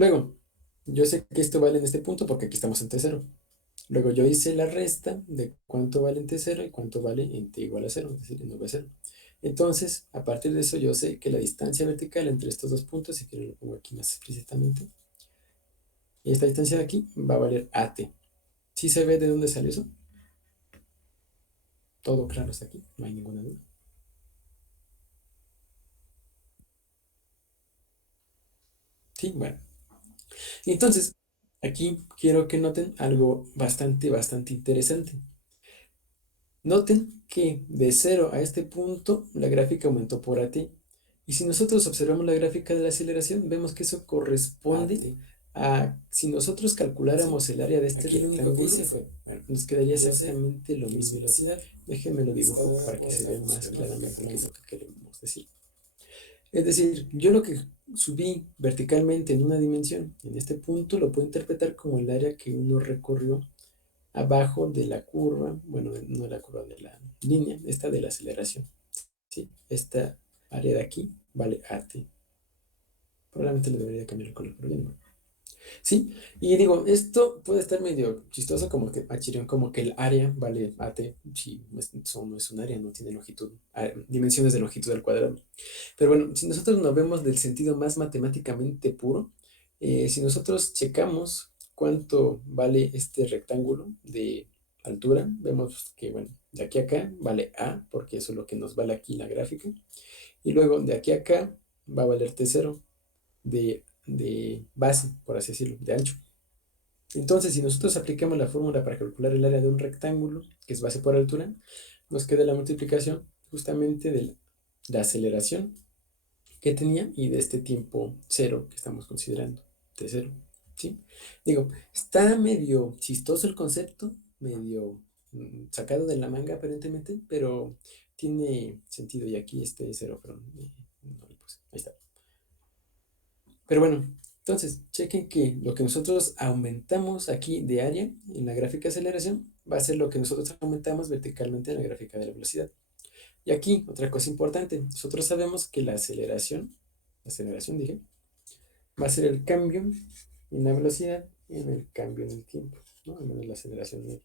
Luego, yo sé que esto vale en este punto porque aquí estamos en T0. Luego yo hice la resta de cuánto vale en T0 y cuánto vale en T igual a 0, es decir, en V0. Entonces, a partir de eso, yo sé que la distancia vertical entre estos dos puntos, si quiero lo pongo aquí más explícitamente, y esta distancia de aquí va a valer AT. ¿Sí se ve de dónde salió eso? Todo claro hasta aquí, no hay ninguna duda. Sí, bueno. Entonces, aquí quiero que noten algo bastante interesante. Noten que de 0 a este punto la gráfica aumentó por AT. Y si nosotros observamos la gráfica de la aceleración, vemos que eso corresponde a, si nosotros calculáramos el área de este Aquí lo único que rectángulo, hice fue, bueno, nos quedaría yo sé exactamente lo que mi mismo. velocidad Déjenme lo está dibujo dada para que por se esta vea más función, ¿no? claramente qué es Calculando. lo que queremos decir. Es decir, yo lo que subí verticalmente en una dimensión, en este punto, lo puedo interpretar como el área que uno recorrió abajo de la curva, bueno, no de la curva, de la línea, esta de la aceleración, ¿sí? Esta área de aquí vale AT. Probablemente le debería cambiar el color, pero bien, bueno. Sí, y digo, esto puede estar medio chistoso, como que achirón, como que el área vale AT, si eso no es un área, no tiene longitud, dimensiones de longitud al cuadrado. Pero bueno, si nosotros nos vemos del sentido más matemáticamente puro, si nosotros checamos cuánto vale este rectángulo de altura, vemos que, bueno, de aquí a acá vale A, porque eso es lo que nos vale aquí la gráfica, y luego de aquí a acá va a valer T0 de base, por así decirlo, de ancho. Entonces, si nosotros aplicamos la fórmula para calcular el área de un rectángulo, que es base por altura, nos queda la multiplicación justamente de la aceleración que tenía y de este tiempo cero que estamos considerando, de cero, ¿sí? Digo, está medio chistoso el concepto, medio sacado de la manga aparentemente, pero tiene sentido y aquí este cero, pero no le puse, ahí está. Pero bueno, entonces, chequen que lo que nosotros aumentamos aquí de área en la gráfica de aceleración va a ser lo que nosotros aumentamos verticalmente en la gráfica de la velocidad. Y aquí, otra cosa importante, nosotros sabemos que la aceleración dije, va a ser el cambio en la velocidad y en el cambio en el tiempo, ¿no? Al menos la aceleración media.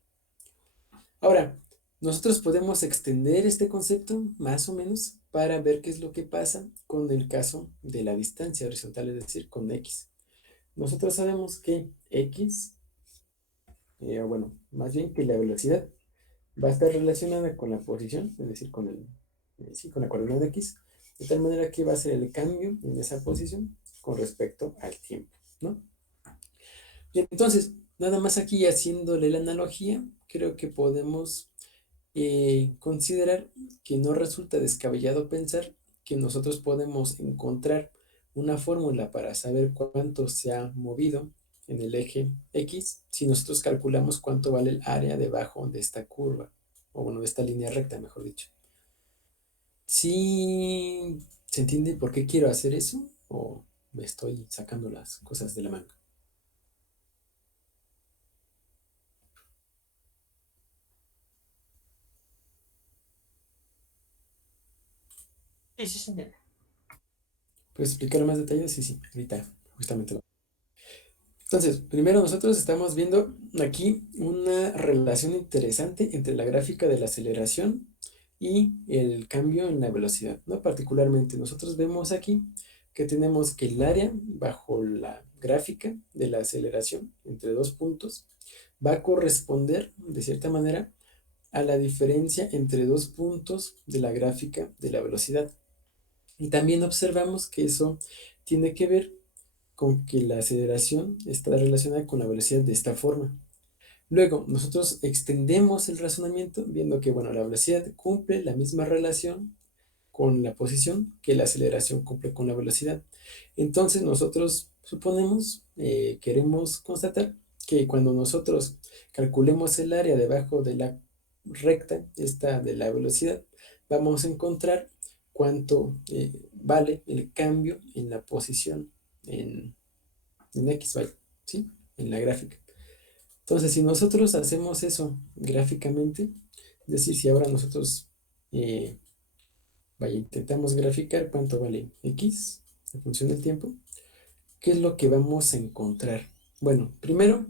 Ahora, nosotros podemos extender este concepto más o menos para ver qué es lo que pasa con el caso de la distancia horizontal, es decir, con X. Nosotros sabemos que X, bueno, más bien que la velocidad va a estar relacionada con la posición, es decir, sí, con la coordenada X, de tal manera que va a ser el cambio en esa posición con respecto al tiempo, ¿no? Y entonces, nada más aquí haciéndole la analogía, creo que podemos considerar que no resulta descabellado pensar que nosotros podemos encontrar una fórmula para saber cuánto se ha movido en el eje X si nosotros calculamos cuánto vale el área debajo de esta curva, o bueno, de esta línea recta, mejor dicho. ¿Sí se entiende por qué quiero hacer eso? ¿O me estoy sacando las cosas de la manga? Sí, sí, se entiende. ¿Puedes explicarlo más detalle? Sí, sí, ahorita justamente. Entonces, primero nosotros estamos viendo aquí una relación interesante entre la gráfica de la aceleración y el cambio en la velocidad, ¿no? Particularmente, nosotros vemos aquí que tenemos que el área bajo la gráfica de la aceleración entre dos puntos va a corresponder, de cierta manera, a la diferencia entre dos puntos de la gráfica de la velocidad. Y también observamos que eso tiene que ver con que la aceleración está relacionada con la velocidad de esta forma. Luego, nosotros extendemos el razonamiento viendo que, bueno, la velocidad cumple la misma relación con la posición que la aceleración cumple con la velocidad. Entonces, nosotros suponemos, queremos constatar que cuando nosotros calculemos el área debajo de la recta, esta de la velocidad, vamos a encontrar cuánto vale el cambio en la posición en X, vaya, ¿sí? En la gráfica. Entonces, si nosotros hacemos eso gráficamente, es decir, si ahora nosotros, eh, vaya, intentamos graficar cuánto vale X en función del tiempo, ¿qué es lo que vamos a encontrar? Bueno, primero,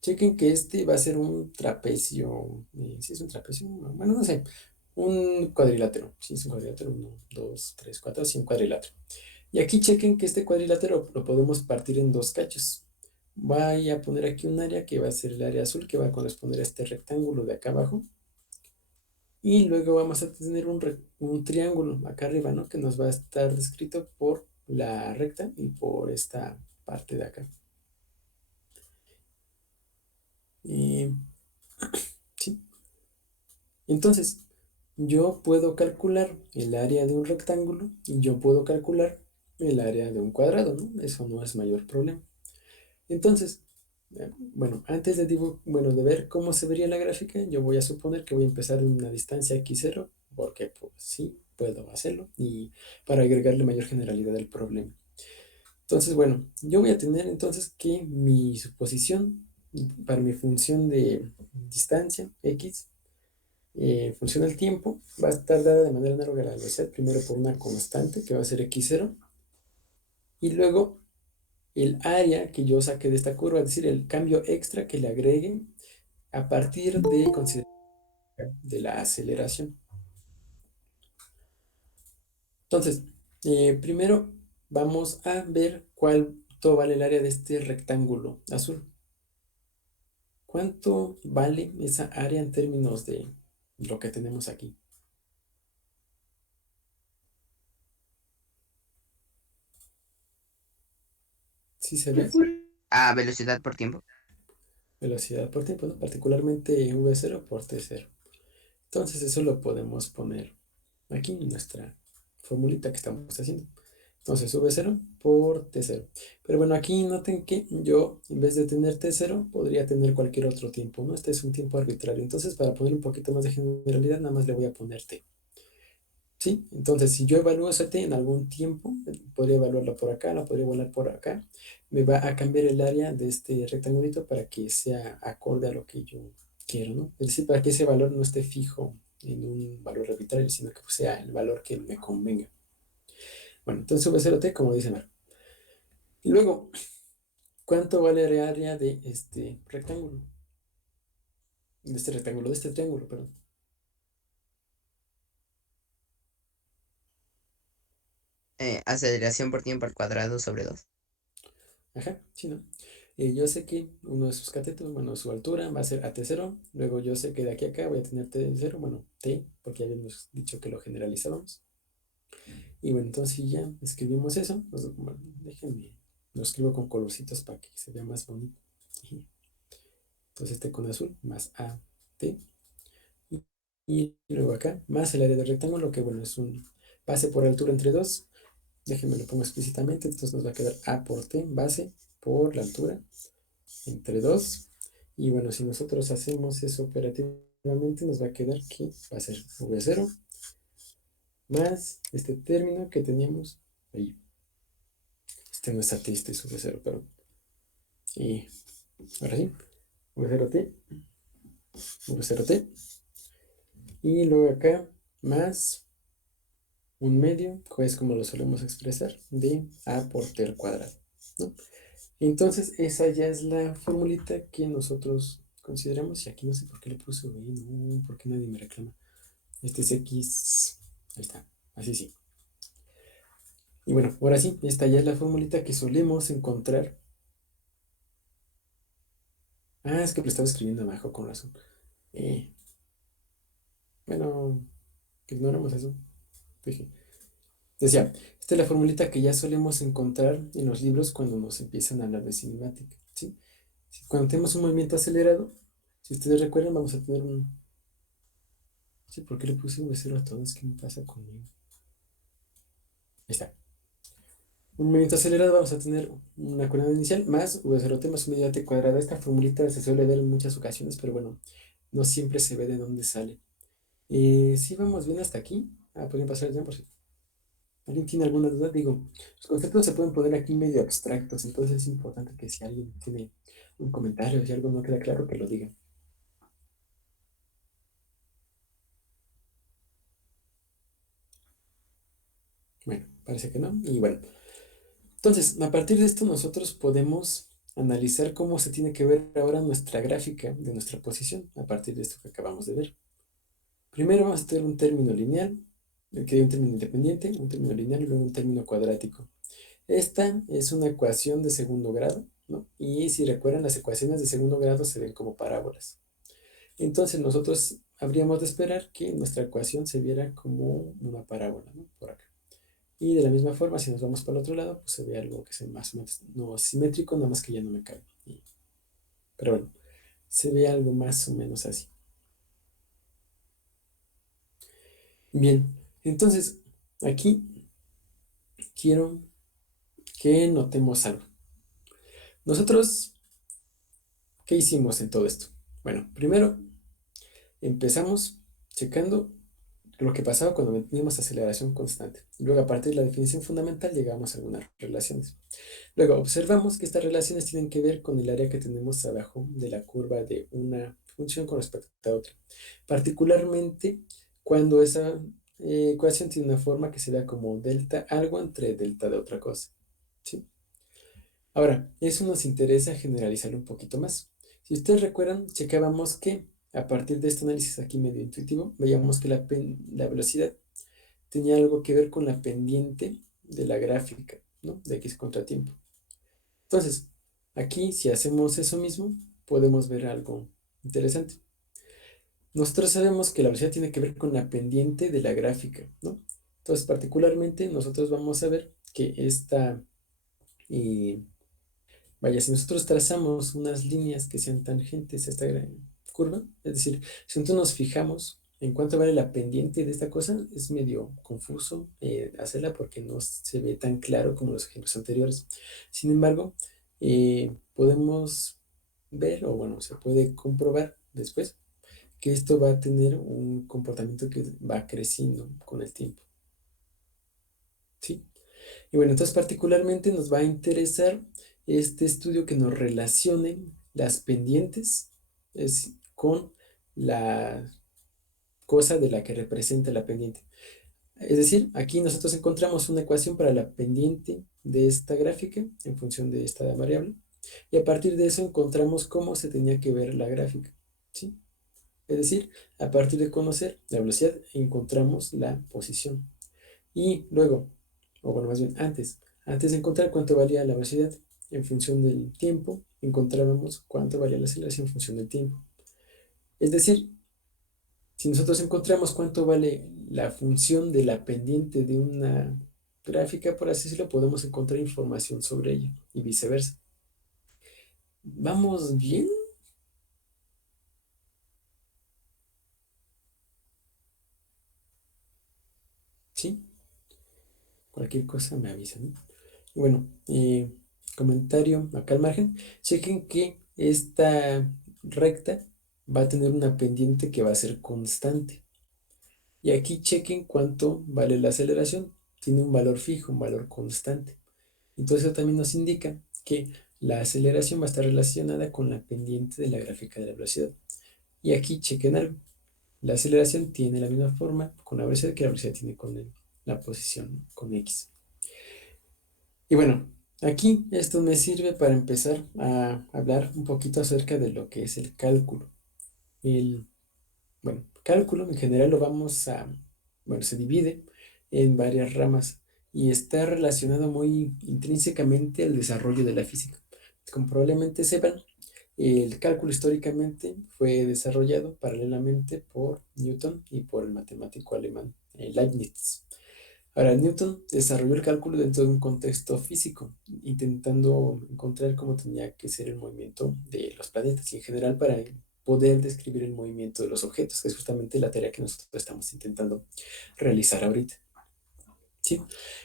chequen que este va a ser un trapecio. ¿Sí es un trapecio? No, bueno, no sé. Un cuadrilátero. Sí, es un cuadrilátero. Uno, dos, tres, cuatro, sí, un cuadrilátero. Y aquí chequen que este cuadrilátero lo podemos partir en dos cachos. Voy a poner aquí un área que va a ser el área azul, que va a corresponder a este rectángulo de acá abajo. Y luego vamos a tener un triángulo acá arriba, ¿no? Que nos va a estar descrito por la recta y por esta parte de acá. Y, sí. Entonces, yo puedo calcular el área de un rectángulo y yo puedo calcular el área de un cuadrado, ¿no? Eso no es mayor problema. Entonces, bueno, antes bueno, de ver cómo se vería la gráfica, yo voy a suponer que voy a empezar en una distancia x0, porque pues sí, puedo hacerlo, y para agregarle mayor generalidad al problema. Entonces, bueno, yo voy a tener entonces que mi suposición para mi función de distancia, x, función del tiempo, va a estar dada de manera análoga a la velocidad, primero por una constante que va a ser x0, y luego el área que yo saqué de esta curva, es decir, el cambio extra que le agregue a partir de considerar de la aceleración. Entonces, primero vamos a ver cuánto vale el área de este rectángulo azul. ¿Cuánto vale esa área en términos de lo que tenemos aquí? ¿Sí se ve? A velocidad por tiempo. Velocidad por tiempo, ¿no? Particularmente v0 por t0. Entonces eso lo podemos poner aquí en nuestra formulita que estamos haciendo. Entonces v0 por t0. Pero bueno, aquí noten que yo, en vez de tener t0, podría tener cualquier otro tiempo, ¿no? Este es un tiempo arbitrario. Entonces, para poner un poquito más de generalidad, nada más le voy a poner t. ¿Sí? Entonces, si yo evalúo ese t en algún tiempo, podría evaluarlo por acá, lo podría evaluar por acá, me va a cambiar el área de este rectangulito para que sea acorde a lo que yo quiero, ¿no? Es decir, para que ese valor no esté fijo en un valor arbitrario, sino que sea el valor que me convenga. Bueno, entonces v0t, como dice Mar. Y luego, ¿cuánto vale el área de este rectángulo? De este triángulo, perdón. Aceleración por tiempo al cuadrado sobre 2. Ajá, sí, ¿no? Yo sé que uno de sus catetos, bueno, su altura va a ser at0. Luego yo sé que de aquí a acá voy a tener t0, bueno, t, porque ya habíamos dicho que lo generalizábamos. Y bueno, entonces ya escribimos eso. Bueno, déjenme, lo escribo con colorcitos para que se vea más bonito. Entonces t con azul más a t. Y luego acá, más el área del rectángulo, que bueno, es un base por altura entre 2. Déjenme lo pongo explícitamente, entonces nos va a quedar a por t, base por la altura, entre 2. Y bueno, si nosotros hacemos eso operativamente, nos va a quedar que va a ser v0 más este término que teníamos ahí. Este no es at, este es v0, pero. Y ahora sí, v0t, v0t. Y luego acá, más un medio, que es como lo solemos expresar, de a por t al cuadrado, ¿no? Entonces, esa ya es la formulita que nosotros consideramos. Y aquí no sé por qué le puse V, no, porque nadie me reclama. Este es X. Ahí está. Así sí. Y bueno, ahora sí, esta ya es la formulita que solemos encontrar. Ah, es que lo estaba escribiendo abajo con razón. Eh, bueno, ignoramos eso. Dije. Decía, esta es la formulita que ya solemos encontrar en los libros cuando nos empiezan a hablar de cinemática, ¿sí? Cuando tenemos un movimiento acelerado, si ustedes recuerdan, vamos a tener un. Sí, ¿por qué le puse V0 a todos? ¿Qué me pasa conmigo? Ahí está. Un movimiento acelerado vamos a tener una coordenada inicial más V0t más un medio t cuadrada. Esta formulita se suele ver en muchas ocasiones, pero bueno, no siempre se ve de dónde sale. Sí, vamos bien hasta aquí. Pueden pasar ya por si alguien tiene alguna duda. Digo, los conceptos se pueden poner aquí medio abstractos, entonces es importante que si alguien tiene un comentario, si algo no queda claro, que lo diga. Bueno, parece que no. Y bueno. Entonces, a partir de esto nosotros podemos analizar cómo se tiene que ver ahora nuestra gráfica de nuestra posición a partir de esto que acabamos de ver. Primero vamos a tener un término lineal, que hay un término independiente, un término lineal y luego un término cuadrático. Esta es una ecuación de segundo grado, ¿no? Y si recuerdan, las ecuaciones de segundo grado se ven como parábolas. Entonces nosotros habríamos de esperar que nuestra ecuación se viera como una parábola, ¿no? Por acá. Y de la misma forma, si nos vamos para el otro lado, pues se ve algo que es más o menos no simétrico, nada más que ya no me cabe. Pero bueno, se ve algo más o menos así. Bien, entonces aquí quiero que notemos algo. Nosotros, ¿qué hicimos en todo esto? Bueno, primero empezamos checando lo que pasaba cuando teníamos aceleración constante. Luego, a partir de la definición fundamental, llegamos a algunas relaciones. Luego, observamos que estas relaciones tienen que ver con el área que tenemos abajo de la curva de una función con respecto a otra. Particularmente cuando esa ecuación tiene una forma que se da como delta algo entre delta de otra cosa. ¿Sí? Ahora, eso nos interesa generalizarlo un poquito más. Si ustedes recuerdan, checábamos que a partir de este análisis aquí medio intuitivo, veíamos que la velocidad tenía algo que ver con la pendiente de la gráfica, ¿no? De x contratiempo. Entonces, aquí si hacemos eso mismo, podemos ver algo interesante. Nosotros sabemos que la velocidad tiene que ver con la pendiente de la gráfica, ¿no? Entonces, particularmente, nosotros vamos a ver que eh, vaya, si nosotros trazamos unas líneas que sean tangentes a esta curva, es decir, si nosotros nos fijamos en cuánto vale la pendiente de esta cosa, es medio confuso hacerla porque no se ve tan claro como los ejemplos anteriores. Sin embargo, podemos ver, o bueno, se puede comprobar después, que esto va a tener un comportamiento que va creciendo con el tiempo. ¿Sí? Y bueno, entonces particularmente nos va a interesar este estudio que nos relacione las pendientes con la cosa de la que representa la pendiente. Es decir, aquí nosotros encontramos una ecuación para la pendiente de esta gráfica en función de esta variable y a partir de eso encontramos cómo se tenía que ver la gráfica. ¿Sí? Es decir, a partir de conocer la velocidad encontramos la posición. Y luego, o bueno, más bien antes de encontrar cuánto valía la velocidad en función del tiempo, encontrábamos cuánto valía la aceleración en función del tiempo. Es decir, si nosotros encontramos cuánto vale la función de la pendiente de una gráfica, por así decirlo, podemos encontrar información sobre ella y viceversa. ¿Vamos bien? ¿Sí? Cualquier cosa me avisan. Bueno, comentario acá al margen. Chequen que esta recta va a tener una pendiente que va a ser constante. Y aquí chequen cuánto vale la aceleración. Tiene un valor fijo, un valor constante. Entonces eso también nos indica que la aceleración va a estar relacionada con la pendiente de la gráfica de la velocidad. Y aquí chequen algo. La aceleración tiene la misma forma con la velocidad que la velocidad tiene con la posición, ¿no? Con x. Y bueno, aquí esto me sirve para empezar a hablar un poquito acerca de lo que es el cálculo. El, bueno, cálculo en general bueno, se divide en varias ramas y está relacionado muy intrínsecamente al desarrollo de la física. Como probablemente sepan, el cálculo históricamente fue desarrollado paralelamente por Newton y por el matemático alemán Leibniz. Ahora, Newton desarrolló el cálculo dentro de un contexto físico, intentando encontrar cómo tenía que ser el movimiento de los planetas y en general para poder describir el movimiento de los objetos, que es justamente la tarea que nosotros estamos intentando realizar ahorita. ¿Sí?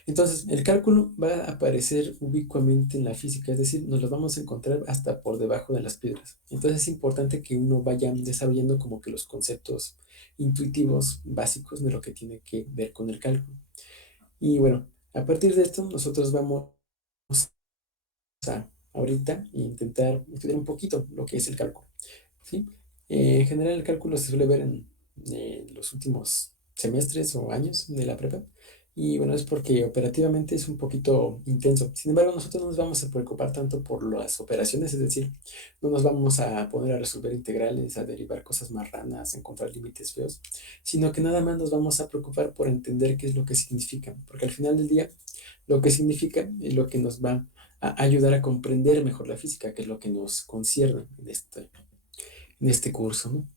Entonces, el cálculo va a aparecer ubicuamente en la física, es decir, nos lo vamos a encontrar hasta por debajo de las piedras. Entonces, es importante que uno vaya desarrollando como que los conceptos intuitivos básicos de lo que tiene que ver con el cálculo. Y bueno, a partir de esto, nosotros vamos a ahorita intentar estudiar un poquito lo que es el cálculo. ¿Sí? En general, el cálculo se suele ver en los últimos semestres o años de la prepa. Y bueno, es porque operativamente es un poquito intenso. Sin embargo, nosotros no nos vamos a preocupar tanto por las operaciones, es decir, no nos vamos a poner a resolver integrales, a derivar cosas marranas, a encontrar límites feos, sino que nada más nos vamos a preocupar por entender qué es lo que significa, porque al final del día lo que significa es lo que nos va a ayudar a comprender mejor la física, que es lo que nos concierne en este curso, ¿no?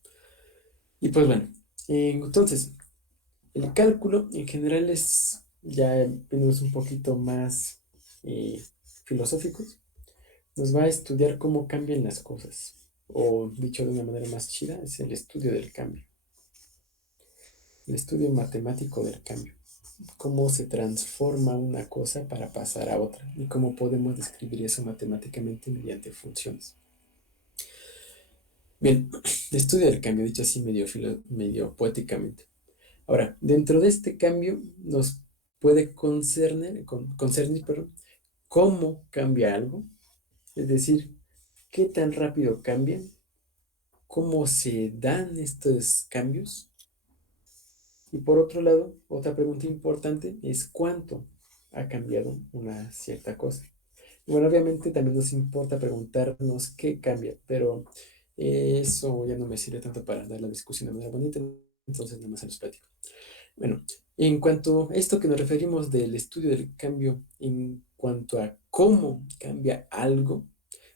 Y pues bueno, entonces, el cálculo en general es, ya venimos un poquito más eh, filosóficos, nos va a estudiar cómo cambian las cosas, o dicho de una manera más chida, es el estudio del cambio, el estudio matemático del cambio, cómo se transforma una cosa para pasar a otra y cómo podemos describir eso matemáticamente mediante funciones. Bien, el estudio del cambio, dicho así medio poéticamente. Ahora, dentro de este cambio nos puede concernir, perdón, cómo cambia algo, es decir, qué tan rápido cambian, cómo se dan estos cambios. Y por otro lado, otra pregunta importante es cuánto ha cambiado una cierta cosa. Y bueno, obviamente también nos importa preguntarnos qué cambia, pero eso ya no me sirve tanto para dar la discusión de manera bonita, entonces nada más se los platico. Bueno, en cuanto a esto que nos referimos del estudio del cambio, en cuanto a cómo cambia algo,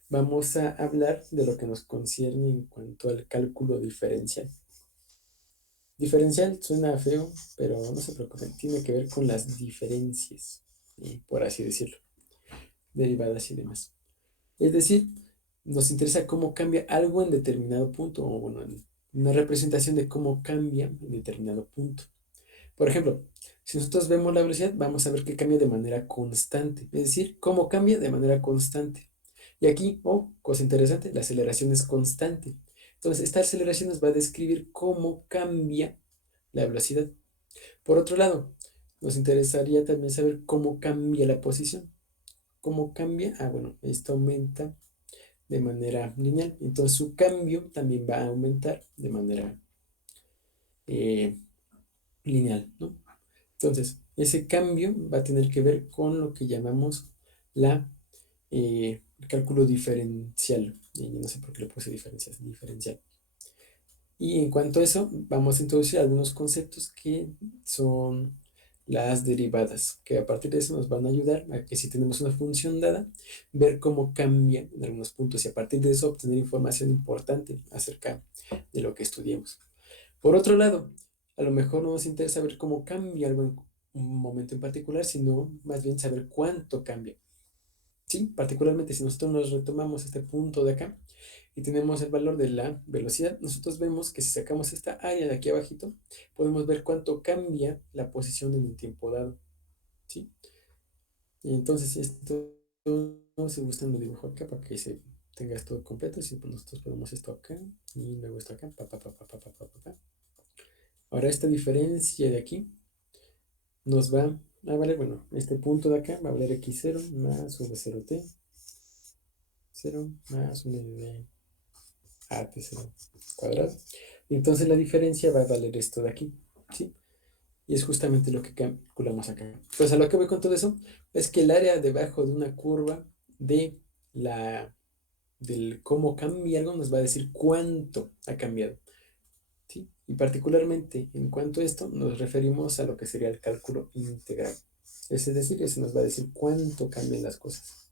vamos a hablar de lo que nos concierne en cuanto al cálculo diferencial. Diferencial suena feo, pero no se preocupen, tiene que ver con las diferencias, por así decirlo, derivadas y demás. Es decir, nos interesa cómo cambia algo en determinado punto, o bueno, en una representación de cómo cambia en determinado punto. Por ejemplo, si nosotros vemos la velocidad, vamos a ver que cambia de manera constante, es decir, cómo cambia de manera constante. Y aquí, cosa interesante, la aceleración es constante. Entonces, esta aceleración nos va a describir cómo cambia la velocidad. Por otro lado, nos interesaría también saber cómo cambia la posición. ¿Cómo cambia? Bueno, esto aumenta de manera lineal. Entonces, su cambio también va a aumentar de manera eh, lineal, ¿no? Entonces, ese cambio va a tener que ver con lo que llamamos el cálculo diferencial. Y no sé por qué le puse diferencial. Y en cuanto a eso, vamos a introducir algunos conceptos que son las derivadas, que a partir de eso nos van a ayudar a que si tenemos una función dada, ver cómo cambia en algunos puntos y a partir de eso obtener información importante acerca de lo que estudiemos. Por otro lado, a lo mejor no nos interesa ver cómo cambia algo en un momento en particular, sino más bien saber cuánto cambia. ¿Sí? Particularmente si nosotros nos retomamos este punto de acá y tenemos el valor de la velocidad, nosotros vemos que si sacamos esta área de aquí abajito, podemos ver cuánto cambia la posición en un tiempo dado. ¿Sí? Y entonces, si esto no se gusta, lo dibujo acá para que se tenga esto completo. Si pues nosotros ponemos esto acá y luego esto acá. Pa. Ahora esta diferencia de aquí nos va a valer, bueno, este punto de acá va a valer x0 más v0t, 0 más 1 de at0 cuadrado. Y entonces la diferencia va a valer esto de aquí, ¿sí? Y es justamente lo que calculamos acá. Pues a lo que voy con todo eso es que el área debajo de una curva de del cómo cambia algo nos va a decir cuánto ha cambiado, ¿sí? Y particularmente en cuanto a esto nos referimos a lo que sería el cálculo integral. Es decir, que se nos va a decir cuánto cambian las cosas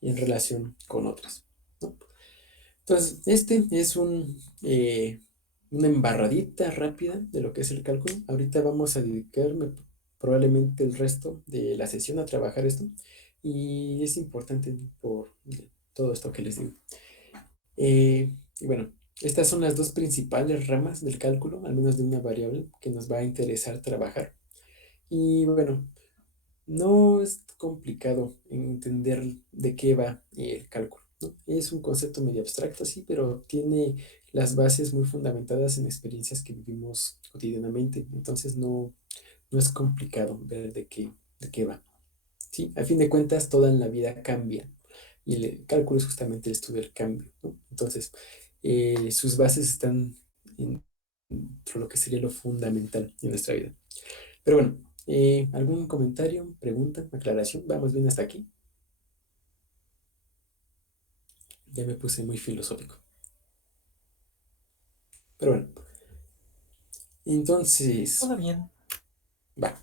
en relación con otras, ¿no? Entonces, este es una embarradita rápida de lo que es el cálculo. Ahorita vamos a dedicarme probablemente el resto de la sesión a trabajar esto. Y es importante por todo esto que les digo. Y bueno, estas son las dos principales ramas del cálculo, al menos de una variable que nos va a interesar trabajar. Y bueno, no es complicado entender de qué va el cálculo, ¿no? Es un concepto medio abstracto, sí, pero tiene las bases muy fundamentadas en experiencias que vivimos cotidianamente. Entonces no es complicado ver de qué va. ¿Sí? A fin de cuentas, toda en la vida cambia. Y el cálculo es justamente el estudio del cambio, ¿no? Entonces, sus bases están dentro de lo que sería lo fundamental en nuestra vida. Pero bueno, ¿Algún comentario, pregunta, aclaración? ¿Vamos bien hasta aquí? Ya me puse muy filosófico. Pero bueno, entonces, Todo bien. va.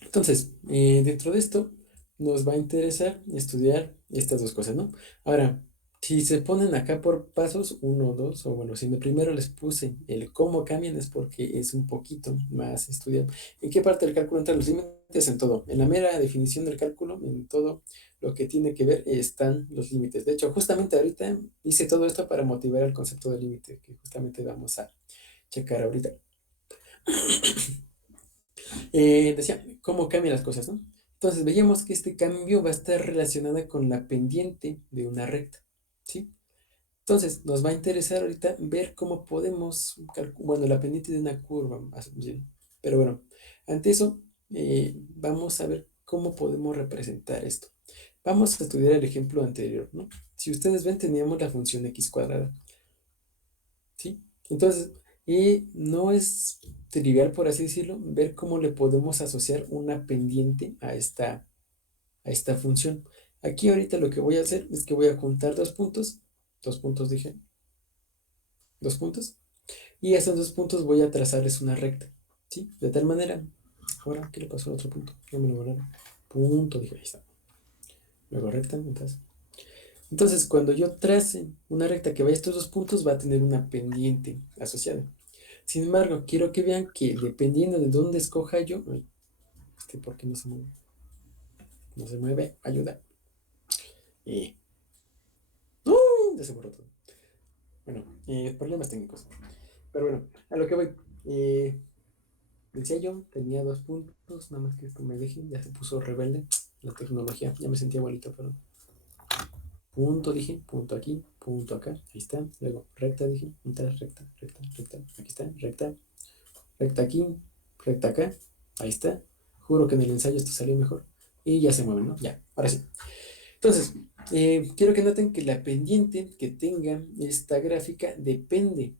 Entonces, dentro de esto, nos va a interesar estudiar estas dos cosas, ¿no? Ahora, si se ponen acá por pasos, uno, dos, o bueno, si primero les puse el cómo cambian es porque es un poquito más estudiado. ¿En qué parte del cálculo entran los límites? En todo. En la mera definición del cálculo, en todo lo que tiene que ver, están los límites. De hecho, justamente ahorita hice todo esto para motivar el concepto de límite, que justamente vamos a checar ahorita. Decía, cómo cambian las cosas, ¿no? Entonces veíamos que este cambio va a estar relacionado con la pendiente de una recta, ¿sí? Entonces nos va a interesar ahorita ver cómo podemos, bueno, la pendiente de una curva, más bien. Pero bueno, ante eso, vamos a ver cómo podemos representar esto. Vamos a estudiar el ejemplo anterior, ¿no? Si ustedes ven, teníamos la función x cuadrada, ¿sí? Entonces, y no es trivial, por así decirlo, ver cómo le podemos asociar una pendiente a esta función. Aquí ahorita lo que voy a hacer es que voy a juntar dos puntos dije, dos puntos, y a esos dos puntos voy a trazarles una recta, ¿sí? De tal manera, ahora, ¿qué le pasó al otro punto? Ya me lo borraron. Punto, dije, ahí está. Luego recta, entonces. Entonces, cuando yo trace una recta que vaya a estos dos puntos, va a tener una pendiente asociada. Sin embargo, quiero que vean que dependiendo de dónde escoja yo, ay, ¿por qué no se mueve? No se mueve, ayuda. Y, ya se borró todo. Bueno, problemas técnicos. Pero bueno, a lo que voy. Decía yo, tenía dos puntos, nada más que esto me deje, ya se puso rebelde la tecnología, ya me sentía igualito, pero punto dije, punto aquí, punto acá, ahí está. Luego recta dije, recta, recta, recta, aquí está, recta, recta aquí, recta acá, ahí está. Juro que en el ensayo esto salió mejor. Y ya se mueven, ¿no? Ya, ahora sí. Entonces, quiero que noten que la pendiente que tenga esta gráfica depende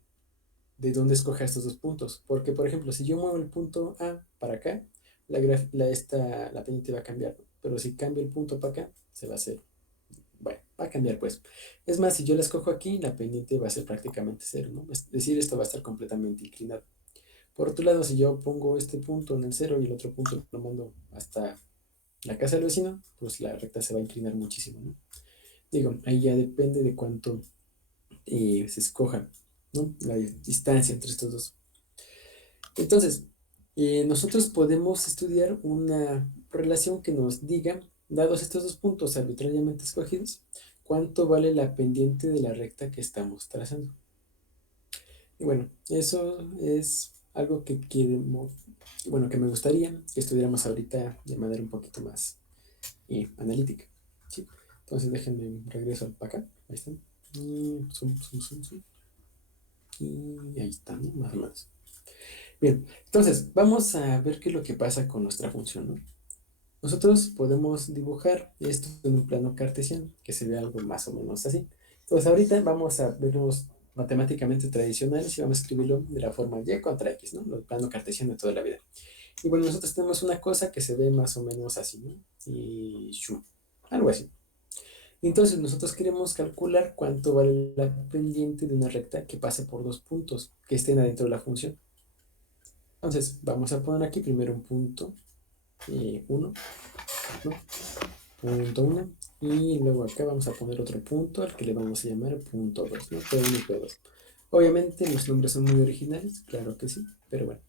de dónde escoja estos dos puntos. Porque, por ejemplo, si yo muevo el punto A para acá, la pendiente va a cambiar, ¿no? Pero si cambio el punto para acá, se va a hacer, bueno, va a cambiar pues. Es más, si yo la escojo aquí, la pendiente va a ser prácticamente cero, ¿no? Es decir, esto va a estar completamente inclinado. Por otro lado, si yo pongo este punto en el cero y el otro punto lo mando hasta la casa del vecino, pues la recta se va a inclinar muchísimo, ¿no? Digo, ahí ya depende de cuánto se escoja, ¿no? La distancia entre estos dos. Entonces, nosotros podemos estudiar una relación que nos diga, dados estos dos puntos arbitrariamente escogidos, cuánto vale la pendiente de la recta que estamos trazando. Y bueno, eso es algo que queremos, bueno, que me gustaría que estudiáramos ahorita de manera un poquito más analítica, ¿sí? Entonces déjenme regreso para acá, ahí están. Y zoom, zoom, zoom, zoom. Y ahí están, ¿no? Más o menos. Bien, entonces vamos a ver qué es lo que pasa con nuestra función, ¿no? Nosotros podemos dibujar esto en un plano cartesiano, que se ve algo más o menos así. Entonces ahorita vamos a vernos matemáticamente tradicionales y vamos a escribirlo de la forma y contra x, ¿no? El plano cartesiano de toda la vida. Y bueno, nosotros tenemos una cosa que se ve más o menos así, ¿no? Y algo así. Entonces nosotros queremos calcular cuánto vale la pendiente de una recta que pase por dos puntos que estén adentro de la función. Entonces vamos a poner aquí primero un punto 1, ¿no? Punto 1. Y luego acá vamos a poner otro punto al que le vamos a llamar punto 2, ¿no? P1 y P2. Obviamente los nombres son muy originales, claro que sí, pero bueno.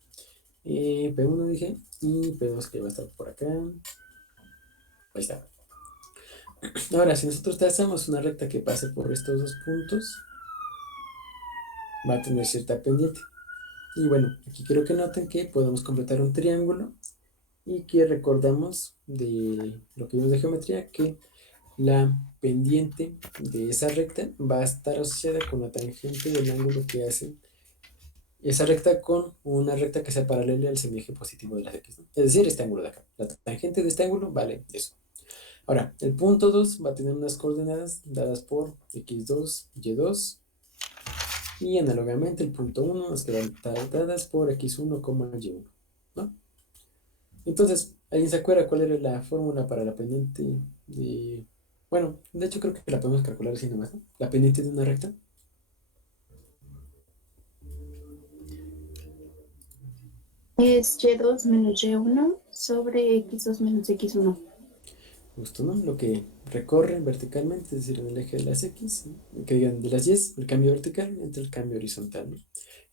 P1 dije y P2 que va a estar por acá. Ahí está. Ahora, si nosotros trazamos una recta que pase por estos dos puntos, va a tener cierta pendiente. Y bueno, aquí quiero que noten que podemos completar un triángulo y que recordamos de lo que vimos de geometría que la pendiente de esa recta va a estar asociada con la tangente del ángulo que hace esa recta con una recta que sea paralela al semieje positivo de las x, ¿no? Es decir, este ángulo de acá. La tangente de este ángulo vale eso. Ahora, el punto 2 va a tener unas coordenadas dadas por x2, y2, y análogamente el punto 1 nos quedan dadas por x1, y1. Entonces, ¿alguien se acuerda cuál era la fórmula para la pendiente de... Bueno, de hecho creo que la podemos calcular así nomás, ¿no? La pendiente de una recta. Es y2 menos y1 sobre x2 menos x1. Justo, ¿no? Lo que recorre verticalmente, es decir, en el eje de las X, ¿no? Que digan de las Y, el cambio vertical entre el cambio horizontal, ¿no?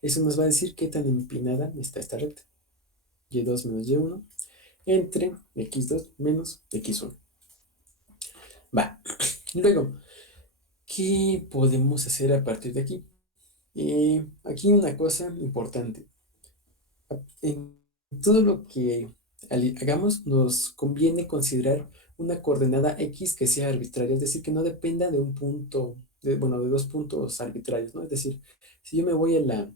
Eso nos va a decir qué tan empinada está esta recta. Y2 menos Y1 entre X2 menos X1. Va. Luego, ¿qué podemos hacer a partir de aquí? Aquí una cosa importante. En todo lo que hagamos, nos conviene considerar una coordenada X que sea arbitraria, es decir, que no dependa de un punto, bueno, de dos puntos arbitrarios, ¿no? Es decir, si yo me voy a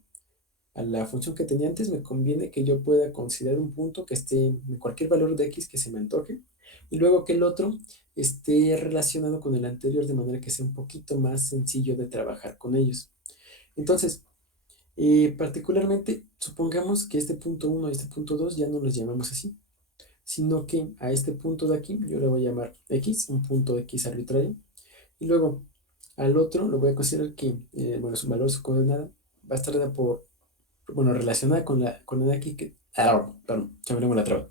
la función que tenía antes, me conviene que yo pueda considerar un punto que esté en cualquier valor de X que se me antoje, y luego que el otro esté relacionado con el anterior de manera que sea un poquito más sencillo de trabajar con ellos. Entonces, particularmente, supongamos que este punto uno y este punto 2 ya no los llamamos así, sino que a este punto de aquí yo le voy a llamar X, un punto X arbitrario, y luego al otro lo voy a considerar que, bueno, su valor, su coordenada, va a estar dada por, bueno, relacionada con la coordenada aquí que, perdón, se me lengua la traba,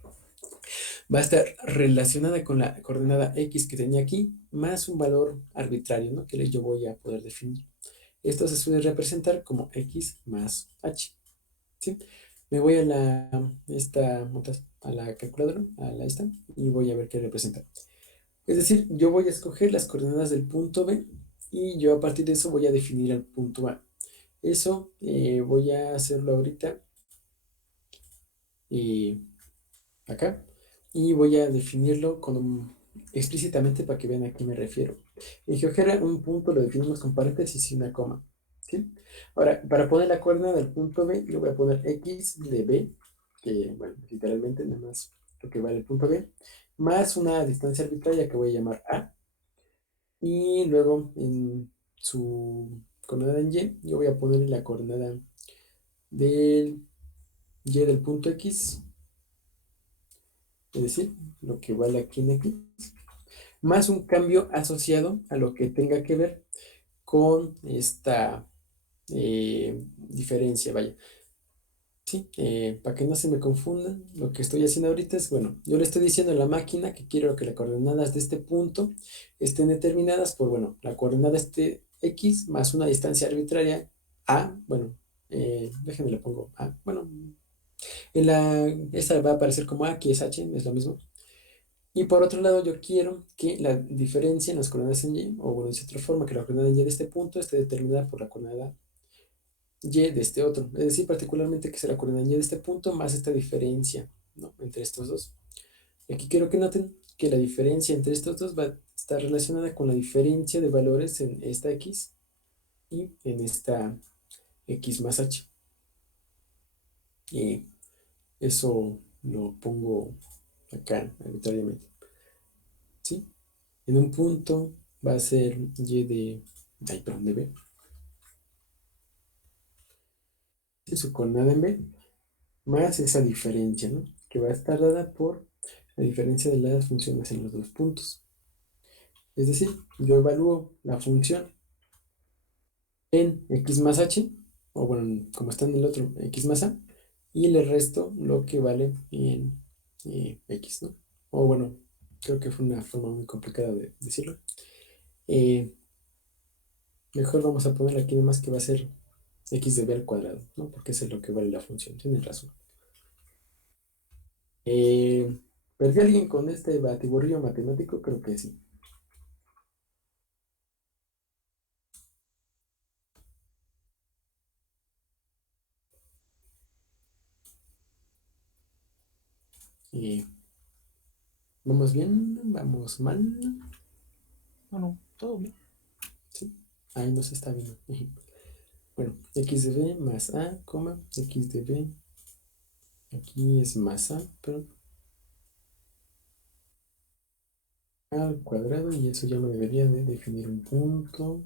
va a estar relacionada con la coordenada X que tenía aquí, más un valor arbitrario, ¿no? Que yo voy a poder definir. Esto se suele representar como X más H. ¿Sí? Me voy a a la calculadora, a la esta, y voy a ver qué representa. Es decir, yo voy a escoger las coordenadas del punto B y yo a partir de eso voy a definir el punto A. Eso voy a hacerlo ahorita y acá y voy a definirlo explícitamente para que vean a qué me refiero. En GeoGebra un punto lo definimos con paréntesis y una coma. ¿Sí? Ahora, para poner la coordenada del punto B, yo voy a poner X de B, que, bueno, literalmente nada más lo que vale el punto B, más una distancia arbitraria que voy a llamar A, y luego en su coordenada en Y, yo voy a poner la coordenada del Y del punto X, es decir, lo que vale aquí en X, más un cambio asociado a lo que tenga que ver con esta diferencia, vaya. Sí, para que no se me confunda, lo que estoy haciendo ahorita es, bueno, yo le estoy diciendo a la máquina que quiero que las coordenadas de este punto estén determinadas por, bueno, la coordenada este X más una distancia arbitraria A, bueno, déjenme le pongo A, bueno, esta va a aparecer como A, aquí es H, es lo mismo. Y por otro lado, yo quiero que la diferencia en las coordenadas en Y, o bueno, de otra forma, que la coordenada en Y de este punto esté determinada por la coordenada Y de este otro. Es decir, particularmente que sea la coordenada Y de este punto más esta diferencia, ¿no? Entre estos dos. Y aquí quiero que noten que la diferencia entre estos dos va a estar relacionada con la diferencia de valores en esta X y en esta X más H. Y eso lo pongo acá arbitrariamente. ¿Sí? En un punto va a ser Y de, ay, perdón, de B. Y su coordenada en B más esa diferencia, ¿no? Que va a estar dada por la diferencia de las funciones en los dos puntos. Es decir, yo evalúo la función en x más h, o bueno, como está en el otro, x más a, y le resto lo que vale en x, ¿no? O bueno, creo que fue una forma muy complicada de decirlo. Eh, Mejor vamos a poner aquí nomás que va a ser x de b al cuadrado, ¿no? Porque eso es lo que vale la función, tienes razón. ¿Perdí a alguien con este batiburrillo matemático? Creo que sí. Eh, ¿Vamos bien? ¿Vamos mal? Bueno, todo bien. Sí. Ahí no se está viendo. Bueno, x de b más a, coma, x de b, aquí es más a, pero al cuadrado, y eso ya me debería de definir un punto.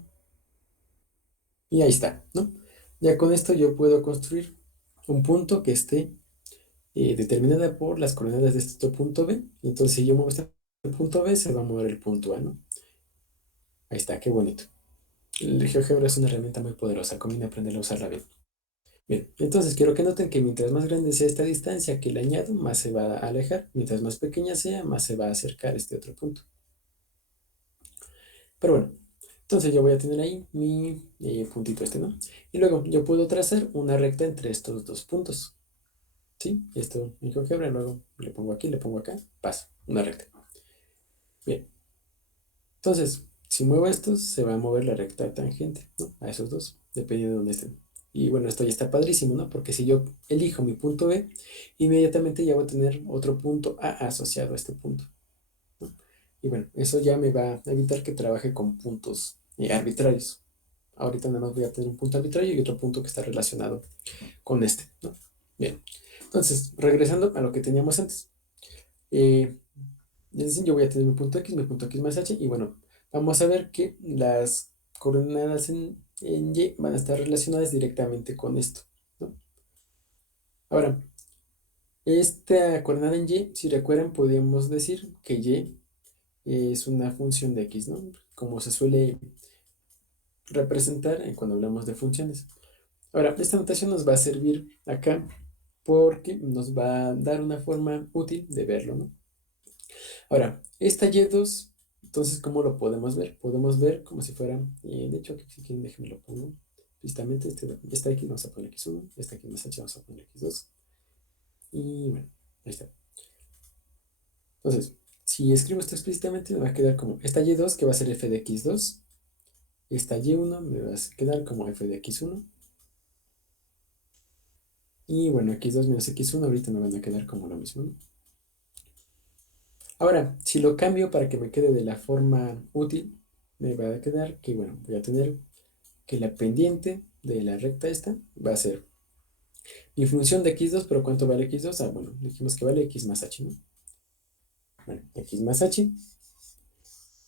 Y ahí está, ¿no? Ya con esto yo puedo construir un punto que esté determinada por las coordenadas de este otro punto B. Y entonces, si yo muevo este punto B, se va a mover el punto A, ¿no? Ahí está, qué bonito. El GeoGebra es una herramienta muy poderosa, conviene aprender a usarla bien. Bien, entonces quiero que noten que mientras más grande sea esta distancia que le añado, más se va a alejar. Mientras más pequeña sea, más se va a acercar a este otro punto. Pero bueno, entonces yo voy a tener ahí mi puntito este, ¿no? Y luego yo puedo trazar una recta entre estos dos puntos. ¿Sí? Esto en GeoGebra, luego le pongo aquí, le pongo acá, paso, una recta. Bien, entonces, si muevo estos, se va a mover la recta tangente, ¿no? A esos dos, dependiendo de dónde estén. Y bueno, esto ya está padrísimo, ¿no? Porque si yo elijo mi punto B, inmediatamente ya voy a tener otro punto A asociado a este punto, ¿no? Y bueno, eso ya me va a evitar que trabaje con puntos arbitrarios. Ahorita nada más voy a tener un punto arbitrario y otro punto que está relacionado con este, ¿no? Bien, entonces, regresando a lo que teníamos antes. Es decir, yo voy a tener mi punto X más H, y bueno, vamos a ver que las coordenadas en Y van a estar relacionadas directamente con esto, ¿no? Ahora, esta coordenada en Y, si recuerdan, podríamos decir que Y es una función de X, ¿no? Como se suele representar cuando hablamos de funciones. Ahora, esta notación nos va a servir acá porque nos va a dar una forma útil de verlo, ¿no? Ahora, esta Y2, entonces, ¿cómo lo podemos ver? Podemos ver como si fuera, de hecho, aquí si quieren, déjenme lo pongo. Precisamente, esta aquí vamos a poner X1, esta aquí más H vamos a poner X2. Y bueno, ahí está. Entonces, si escribo esto explícitamente, me va a quedar como esta Y2 que va a ser f de X2. Esta Y1 me va a quedar como f de X1. Y bueno, X2 menos X1 ahorita me van a quedar como lo mismo, ¿no? Ahora, si lo cambio para que me quede de la forma útil, me va a quedar que, bueno, voy a tener que la pendiente de la recta esta va a ser mi función de x2, pero ¿cuánto vale x2? Ah, bueno, dijimos que vale x más h, ¿no? Bueno, x más h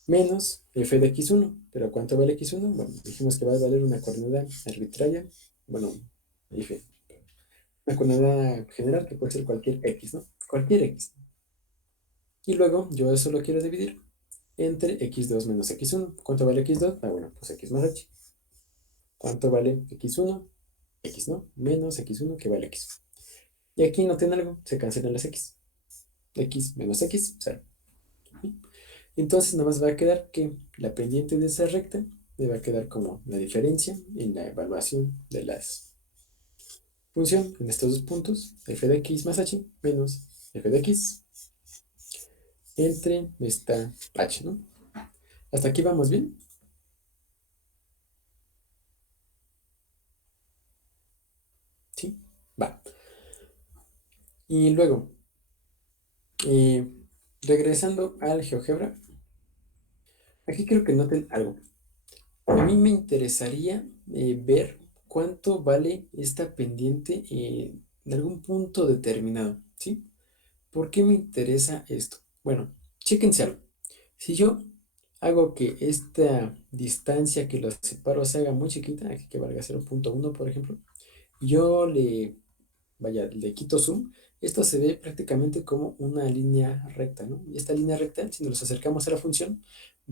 menos f de x1, pero ¿cuánto vale x1? Bueno, dijimos que va a valer una coordenada arbitraria, bueno, f, una coordenada general que puede ser cualquier x, ¿no? Cualquier x. Y luego yo eso lo quiero dividir entre x2 menos x1. ¿Cuánto vale x2? Ah, bueno, pues x más h. ¿Cuánto vale x1? X, ¿no? Menos x1 que vale x. Y aquí noten algo, se cancelan las x. X menos x, 0. Entonces nada más va a quedar que la pendiente de esa recta me va a quedar como la diferencia en la evaluación de las función en estos dos puntos, f de x más h menos f de x entre esta h, ¿no? ¿Hasta aquí vamos bien? Sí, va. Y luego, eh, regresando al GeoGebra, aquí quiero que noten algo. A mí me interesaría ver cuánto vale esta pendiente en algún punto determinado, ¿sí? ¿Por qué me interesa esto? Bueno, chéquense algo. Si yo hago que esta distancia que los separo se haga muy chiquita, aquí que valga 0,1, por ejemplo, y yo le quito zoom, esto se ve prácticamente como una línea recta, ¿no? Y esta línea recta, si nos acercamos a la función,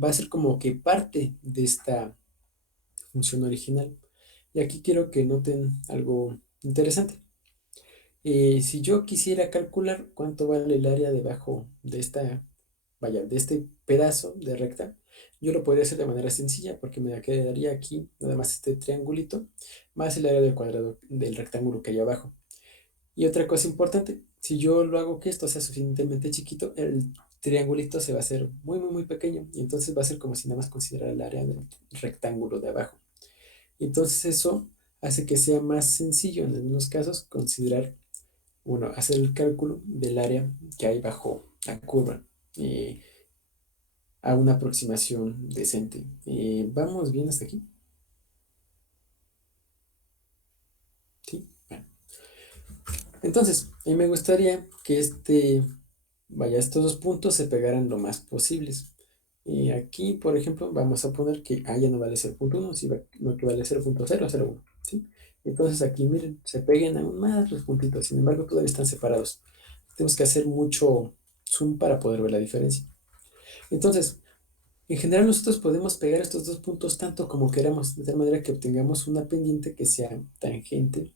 va a ser como que parte de esta función original. Y aquí quiero que noten algo interesante. Si yo quisiera calcular cuánto vale el área debajo de de este pedazo de recta, yo lo podría hacer de manera sencilla porque me quedaría aquí nada más este triangulito más el área del cuadrado del rectángulo que hay abajo. Y otra cosa importante, si yo lo hago que esto sea suficientemente chiquito, el triangulito se va a hacer muy, muy, muy pequeño y entonces va a ser como si nada más considerara el área del rectángulo de abajo. Entonces eso hace que sea más sencillo en algunos casos considerar, bueno, hacer el cálculo del área que hay bajo la curva a una aproximación decente. ¿Vamos bien hasta aquí? Sí. Bueno. Entonces, me gustaría que estos dos puntos se pegaran lo más posibles. Aquí, por ejemplo, vamos a poner que A ya no vale 0,1, sino que vale 0,001, ¿sí? Entonces aquí, miren, se peguen aún más los puntitos, sin embargo todavía están separados. Tenemos que hacer mucho zoom para poder ver la diferencia. Entonces, en general nosotros podemos pegar estos dos puntos tanto como queramos, de tal manera que obtengamos una pendiente que sea tangente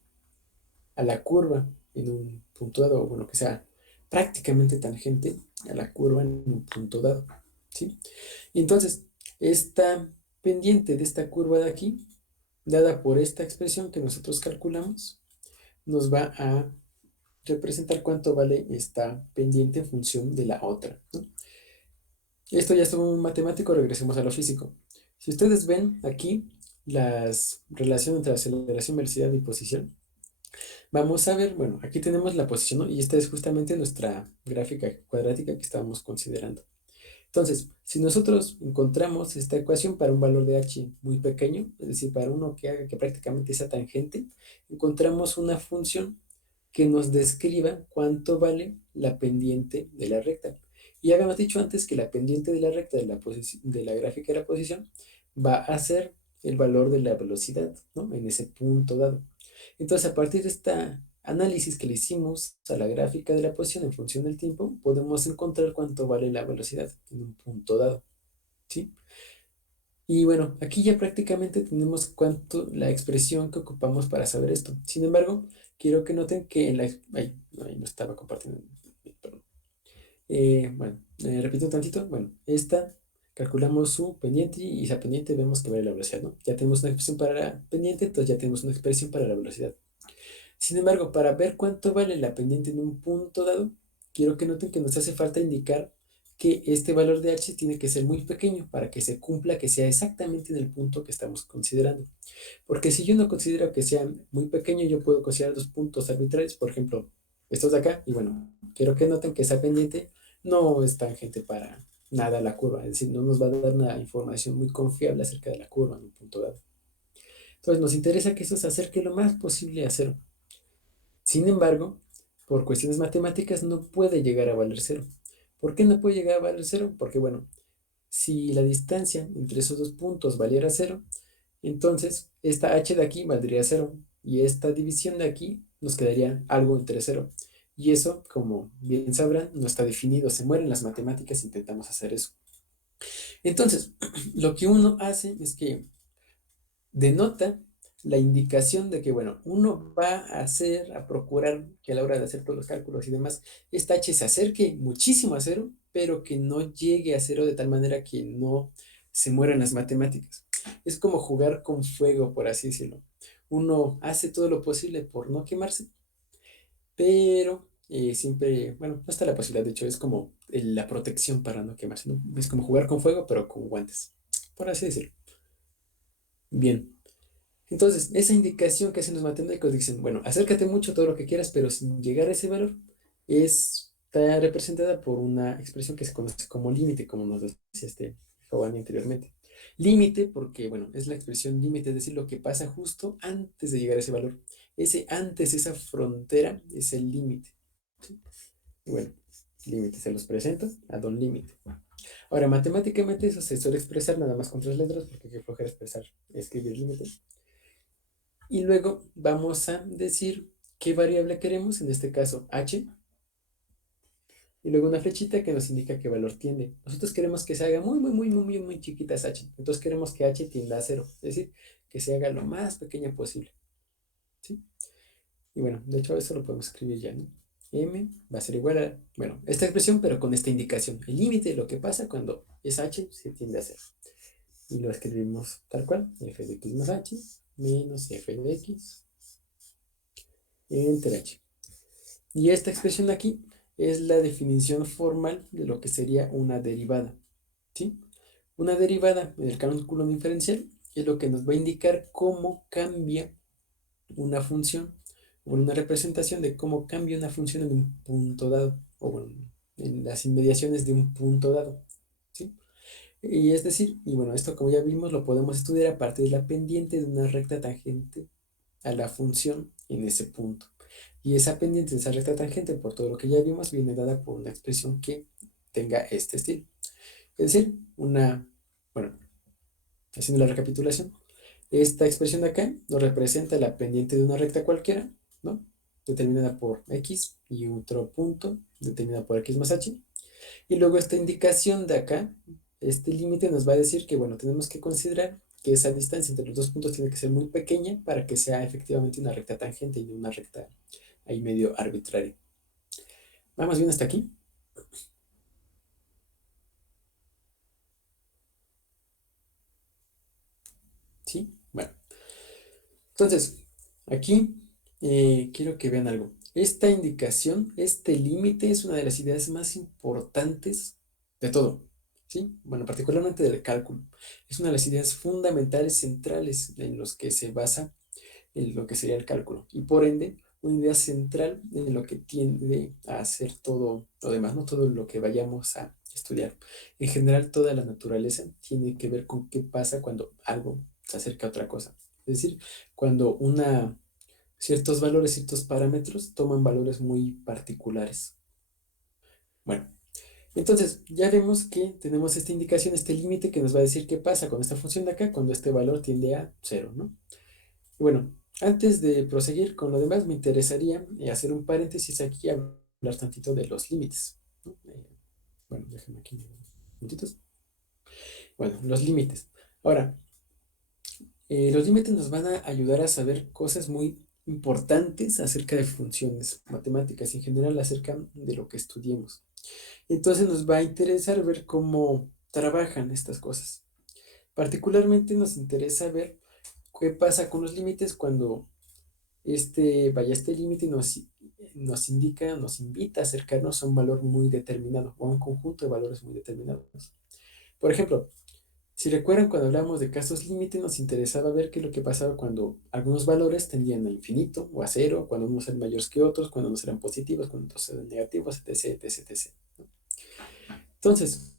a la curva en un punto dado, o bueno, que sea prácticamente tangente a la curva en un punto dado, ¿sí? Y entonces, esta pendiente de esta curva de aquí, dada por esta expresión que nosotros calculamos, nos va a representar cuánto vale esta pendiente en función de la otra, ¿no? Esto ya es un matemático, regresemos a lo físico. Si ustedes ven aquí las relaciones entre aceleración, velocidad y posición, vamos a ver, bueno, aquí tenemos la posición, ¿no? Y esta es justamente nuestra gráfica cuadrática que estábamos considerando. Entonces, si nosotros encontramos esta ecuación para un valor de h muy pequeño, es decir, para uno que haga que prácticamente sea tangente, encontramos una función que nos describa cuánto vale la pendiente de la recta. Y habíamos dicho antes que la pendiente de la recta de la gráfica de la posición va a ser el valor de la velocidad, ¿no? En ese punto dado. Entonces, a partir de este análisis que le hicimos a la gráfica de la posición en función del tiempo, podemos encontrar cuánto vale la velocidad en un punto dado, ¿sí? Y bueno, aquí ya prácticamente tenemos la expresión que ocupamos para saber esto. Sin embargo, quiero que noten que en la... Ay, no, ahí no estaba compartiendo. Perdón. Bueno, repito un tantito. Bueno, esta calculamos su pendiente y esa pendiente vemos que vale la velocidad, ¿no? Ya tenemos una expresión para la pendiente, entonces ya tenemos una expresión para la velocidad. Sin embargo, para ver cuánto vale la pendiente en un punto dado, quiero que noten que nos hace falta indicar que este valor de h tiene que ser muy pequeño para que se cumpla, que sea exactamente en el punto que estamos considerando. Porque si yo no considero que sea muy pequeño, yo puedo considerar dos puntos arbitrarios, por ejemplo, estos de acá, y bueno, quiero que noten que esa pendiente no es tangente para nada a la curva, es decir, no nos va a dar una información muy confiable acerca de la curva en un punto dado. Entonces nos interesa que esto se acerque lo más posible a cero. Sin embargo, por cuestiones matemáticas no puede llegar a valer cero. ¿Por qué no puede llegar a valer cero? Porque bueno, si la distancia entre esos dos puntos valiera cero, entonces esta h de aquí valdría cero y esta división de aquí nos quedaría algo entre cero. Y eso, como bien sabrán, no está definido, se mueren las matemáticas si intentamos hacer eso. Entonces, lo que uno hace es que denota la indicación de que, bueno, uno va a hacer, a procurar que a la hora de hacer todos los cálculos y demás, esta h se acerque muchísimo a cero, pero que no llegue a cero de tal manera que no se mueran las matemáticas. Es como jugar con fuego, por así decirlo. Uno hace todo lo posible por no quemarse, pero siempre, bueno, no está la posibilidad, de hecho, es como la protección para no quemarse, ¿no? Es como jugar con fuego, pero con guantes, por así decirlo. Bien. Entonces, esa indicación que hacen los matemáticos dicen, bueno, acércate mucho todo lo que quieras, pero sin llegar a ese valor, está representada por una expresión que se conoce como límite, como nos decía Giovanni anteriormente. Límite porque, bueno, es la expresión límite, es decir, lo que pasa justo antes de llegar a ese valor. Ese antes, esa frontera, es el límite, ¿sí? Y bueno, límite se los presento a don límite. Ahora, matemáticamente eso se suele expresar nada más con tres letras, porque qué flojera escribir límite. Y luego vamos a decir qué variable queremos, en este caso h, y luego una flechita que nos indica qué valor tiende. Nosotros queremos que se haga muy, muy, muy, muy, muy, muy chiquita esa h. Entonces queremos que h tienda a cero, es decir, que se haga lo más pequeña posible, ¿sí? Y bueno, de hecho eso lo podemos escribir ya, ¿no? M va a ser igual a, bueno, esta expresión, pero con esta indicación. El límite de lo que pasa cuando esa h se tiende a cero. Y lo escribimos tal cual, f de x más h menos f de x entre h. Y esta expresión de aquí es la definición formal de lo que sería una derivada, ¿sí? Una derivada en el cálculo diferencial es lo que nos va a indicar cómo cambia una función, o una representación de cómo cambia una función en un punto dado, o bueno, en las inmediaciones de un punto dado, ¿sí? Y es decir, y bueno, esto como ya vimos lo podemos estudiar a partir de la pendiente de una recta tangente a la función en ese punto. Y esa pendiente de esa recta tangente, por todo lo que ya vimos, viene dada por una expresión que tenga este estilo. Es decir, bueno, haciendo la recapitulación, Esta expresión de acá nos representa la pendiente de una recta cualquiera, ¿no? Determinada por x y otro punto determinado por x más h. Y luego esta indicación de acá, este límite nos va a decir que, bueno, tenemos que considerar que esa distancia entre los dos puntos tiene que ser muy pequeña para que sea efectivamente una recta tangente y no una recta ahí medio arbitraria. ¿Vamos bien hasta aquí? ¿Sí? Bueno. Entonces, aquí quiero que vean algo. Esta indicación, este límite es una de las ideas más importantes de todo, ¿sí? Bueno, particularmente del cálculo. Es una de las ideas fundamentales, centrales en los que se basa en lo que sería el cálculo. Y por ende, una idea central en lo que tiende a hacer todo lo demás, no todo lo que vayamos a estudiar. En general, toda la naturaleza tiene que ver con qué pasa cuando algo se acerca a otra cosa. Es decir, cuando ciertos valores, ciertos parámetros toman valores muy particulares. Bueno, entonces ya vemos que tenemos esta indicación, este límite que nos va a decir qué pasa con esta función de acá cuando este valor tiende a cero, ¿no? Y bueno, antes de proseguir con lo demás, me interesaría hacer un paréntesis aquí, hablar tantito de los límites, ¿no? Bueno, déjenme aquí unos minutitos. Bueno, los límites. Ahora, los límites nos van a ayudar a saber cosas muy importantes acerca de funciones matemáticas, en general acerca de lo que estudiemos. Entonces nos va a interesar ver cómo trabajan estas cosas. Particularmente nos interesa ver qué pasa con los límites cuando este límite nos indica, nos invita a acercarnos a un valor muy determinado o a un conjunto de valores muy determinados. Por ejemplo, si recuerdan cuando hablamos de casos límite, nos interesaba ver qué es lo que pasaba cuando algunos valores tendían a infinito o a cero, cuando unos eran mayores que otros, cuando unos eran positivos, cuando otros eran negativos, etc, etc, etc. Entonces,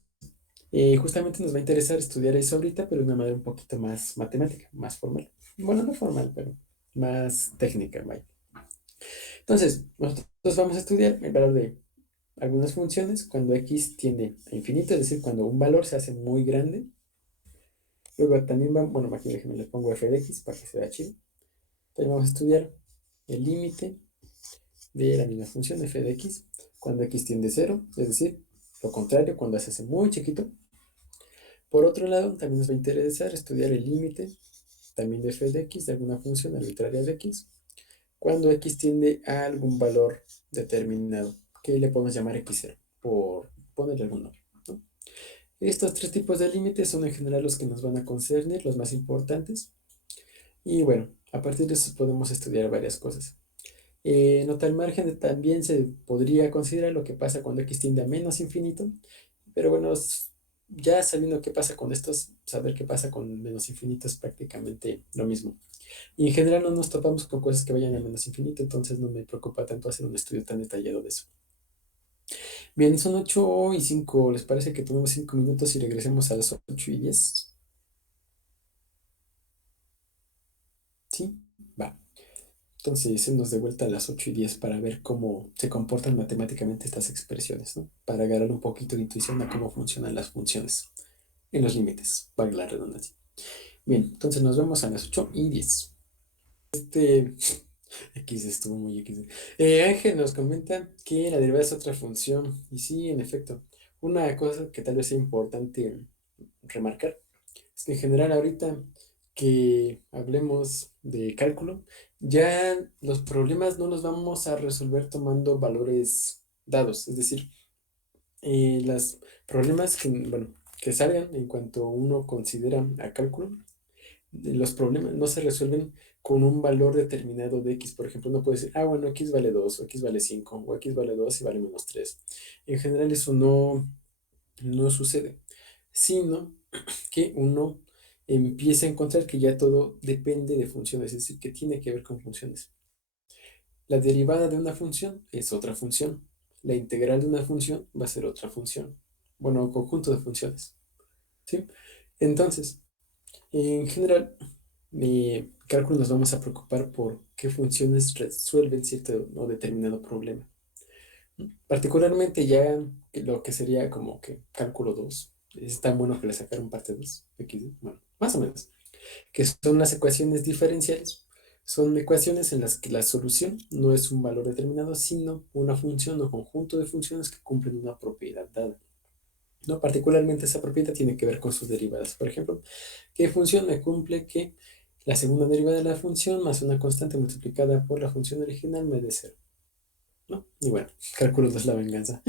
justamente nos va a interesar estudiar eso ahorita, pero de una manera un poquito más matemática, más formal. Bueno, no formal, pero más técnica, vaya. Entonces, nosotros vamos a estudiar el valor de algunas funciones cuando x tiende a infinito, es decir, cuando un valor se hace muy grande. Luego también bueno, aquí déjenme le pongo f de x para que se vea chido. También vamos a estudiar el límite de la misma función f de x cuando x tiende a cero, es decir, lo contrario, cuando se hace muy chiquito. Por otro lado, también nos va a interesar estudiar el límite también de f de x de alguna función arbitraria de x cuando x tiende a algún valor determinado, que le podemos llamar x0, por ponerle algún nombre, ¿no? Estos tres tipos de límites son en general los que nos van a concernir, los más importantes. Y bueno, a partir de eso podemos estudiar varias cosas. En tal margen también se podría considerar lo que pasa cuando x tiende a menos infinito, pero bueno, ya sabiendo qué pasa con estos, saber qué pasa con menos infinito es prácticamente lo mismo. Y en general no nos topamos con cosas que vayan a menos infinito, entonces no me preocupa tanto hacer un estudio tan detallado de eso. Bien, son 8 y 5. ¿Les parece que tomemos 5 minutos y regresemos a las 8 y 10? ¿Sí? Va. Entonces, hacernos de vuelta a las 8 y 10 para ver cómo se comportan matemáticamente estas expresiones, ¿no? Para agarrar un poquito de intuición a cómo funcionan las funciones en los límites, valga la redundancia. Bien, entonces nos vemos a las 8 y 10. X estuvo muy X. Ángel nos comenta que la derivada es otra función. Y sí, en efecto. Una cosa que tal vez sea importante remarcar es que en general ahorita que hablemos de cálculo, ya los problemas no los vamos a resolver tomando valores dados. Es decir, los problemas bueno, que salgan en cuanto uno considera a cálculo, los problemas no se resuelven con un valor determinado de x. Por ejemplo, uno puede decir, ah, bueno, x vale 2 o x vale 5 o x vale 2 y vale menos 3. En general eso no sucede, sino que uno empieza a encontrar que ya todo depende de funciones, es decir, que tiene que ver con funciones. La derivada de una función es otra función. La integral de una función va a ser otra función. Bueno, un conjunto de funciones. ¿Sí? Entonces, en general, cálculo nos vamos a preocupar por qué funciones resuelven cierto o determinado problema. Particularmente ya lo que sería como que cálculo 2 es tan bueno que le sacaron parte 2 X, bueno, más o menos. que son las ecuaciones diferenciales. Son ecuaciones en las que la solución no es un valor determinado, sino una función o conjunto de funciones que cumplen una propiedad dada. ¿No? Particularmente esa propiedad tiene que ver con sus derivadas. Por ejemplo, ¿qué función me cumple que la segunda derivada de la función más una constante multiplicada por la función original me dé cero? ¿No? Y bueno, cálculo 2 la venganza.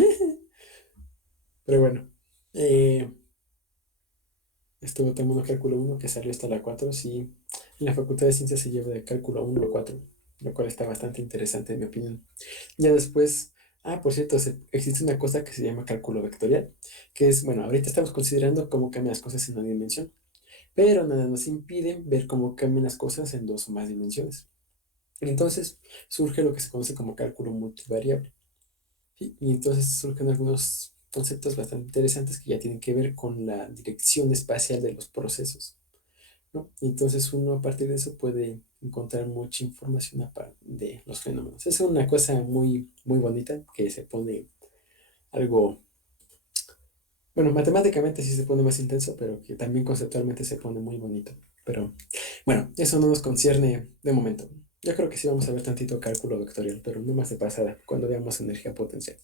Pero bueno, eh, estuvo tomando cálculo uno que salió hasta la 4. Sí, en la Facultad de Ciencias se lleva de cálculo uno a 4, lo cual está bastante interesante en mi opinión. Ya después, por cierto, existe una cosa que se llama cálculo vectorial, que es, bueno, ahorita estamos considerando cómo cambian las cosas en una dimensión, pero nada nos impide ver cómo cambian las cosas en dos o más dimensiones. Entonces surge lo que se conoce como cálculo multivariable. ¿Sí? Y entonces surgen algunos conceptos bastante interesantes que ya tienen que ver con la dirección espacial de los procesos, ¿no? Y entonces uno a partir de eso puede encontrar mucha información de los fenómenos. Es una cosa muy, muy bonita que se pone algo, bueno, matemáticamente sí se pone más intenso, pero que también conceptualmente se pone muy bonito. Pero bueno, eso no nos concierne de momento. Yo creo que sí vamos a ver tantito cálculo vectorial, pero no más de pasada, cuando veamos energía potencial.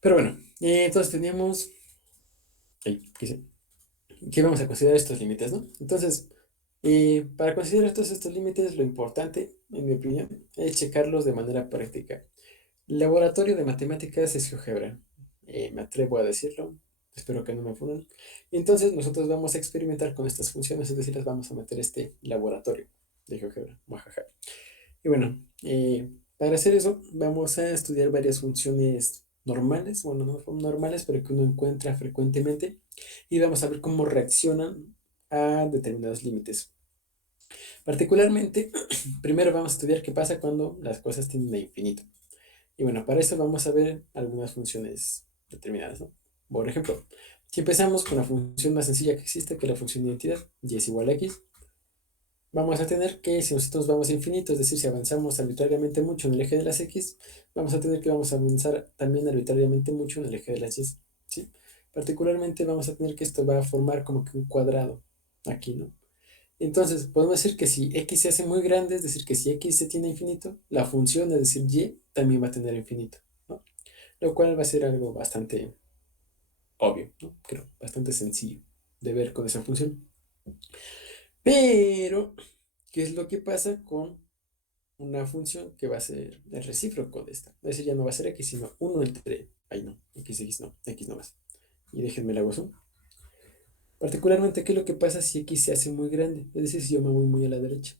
Pero bueno, entonces teníamos, que vamos a considerar estos límites, ¿no? Entonces, para considerar todos estos límites, lo importante, en mi opinión, es checarlos de manera práctica. El laboratorio de matemáticas es GeoGebra, me atrevo a decirlo, espero que no me funen. Y entonces nosotros vamos a experimentar con estas funciones, es decir, las vamos a meter a este laboratorio de GeoGebra, muajaja. Y bueno, para hacer eso vamos a estudiar varias funciones normales, bueno, no son normales, pero que uno encuentra frecuentemente, y vamos a ver cómo reaccionan a determinados límites. Particularmente, primero vamos a estudiar qué pasa cuando las cosas tienden a infinito. Y bueno, para eso vamos a ver algunas funciones determinadas, ¿no? Por ejemplo, si empezamos con la función más sencilla que existe, que es la función de identidad, y es igual a x, vamos a tener que, si nosotros vamos a infinito, es decir, si avanzamos arbitrariamente mucho en el eje de las x, vamos a tener que vamos a avanzar también arbitrariamente mucho en el eje de las y, ¿sí? Particularmente vamos a tener que esto va a formar como que un cuadrado aquí, ¿no? Entonces, podemos decir que si x se hace muy grande, es decir, que si x se tiene infinito, la función, es decir, y, también va a tener infinito, ¿no? Lo cual va a ser algo bastante obvio, ¿no? Creo, bastante sencillo de ver con esa función. Pero, ¿qué es lo que pasa con una función que va a ser el recíproco de esta? Es decir, ya no va a ser x, sino 1 entre, ay no, x no, x no más. Y déjenme la gozo. Particularmente, ¿qué es lo que pasa si x se hace muy grande? Es decir, si yo me voy muy a la derecha.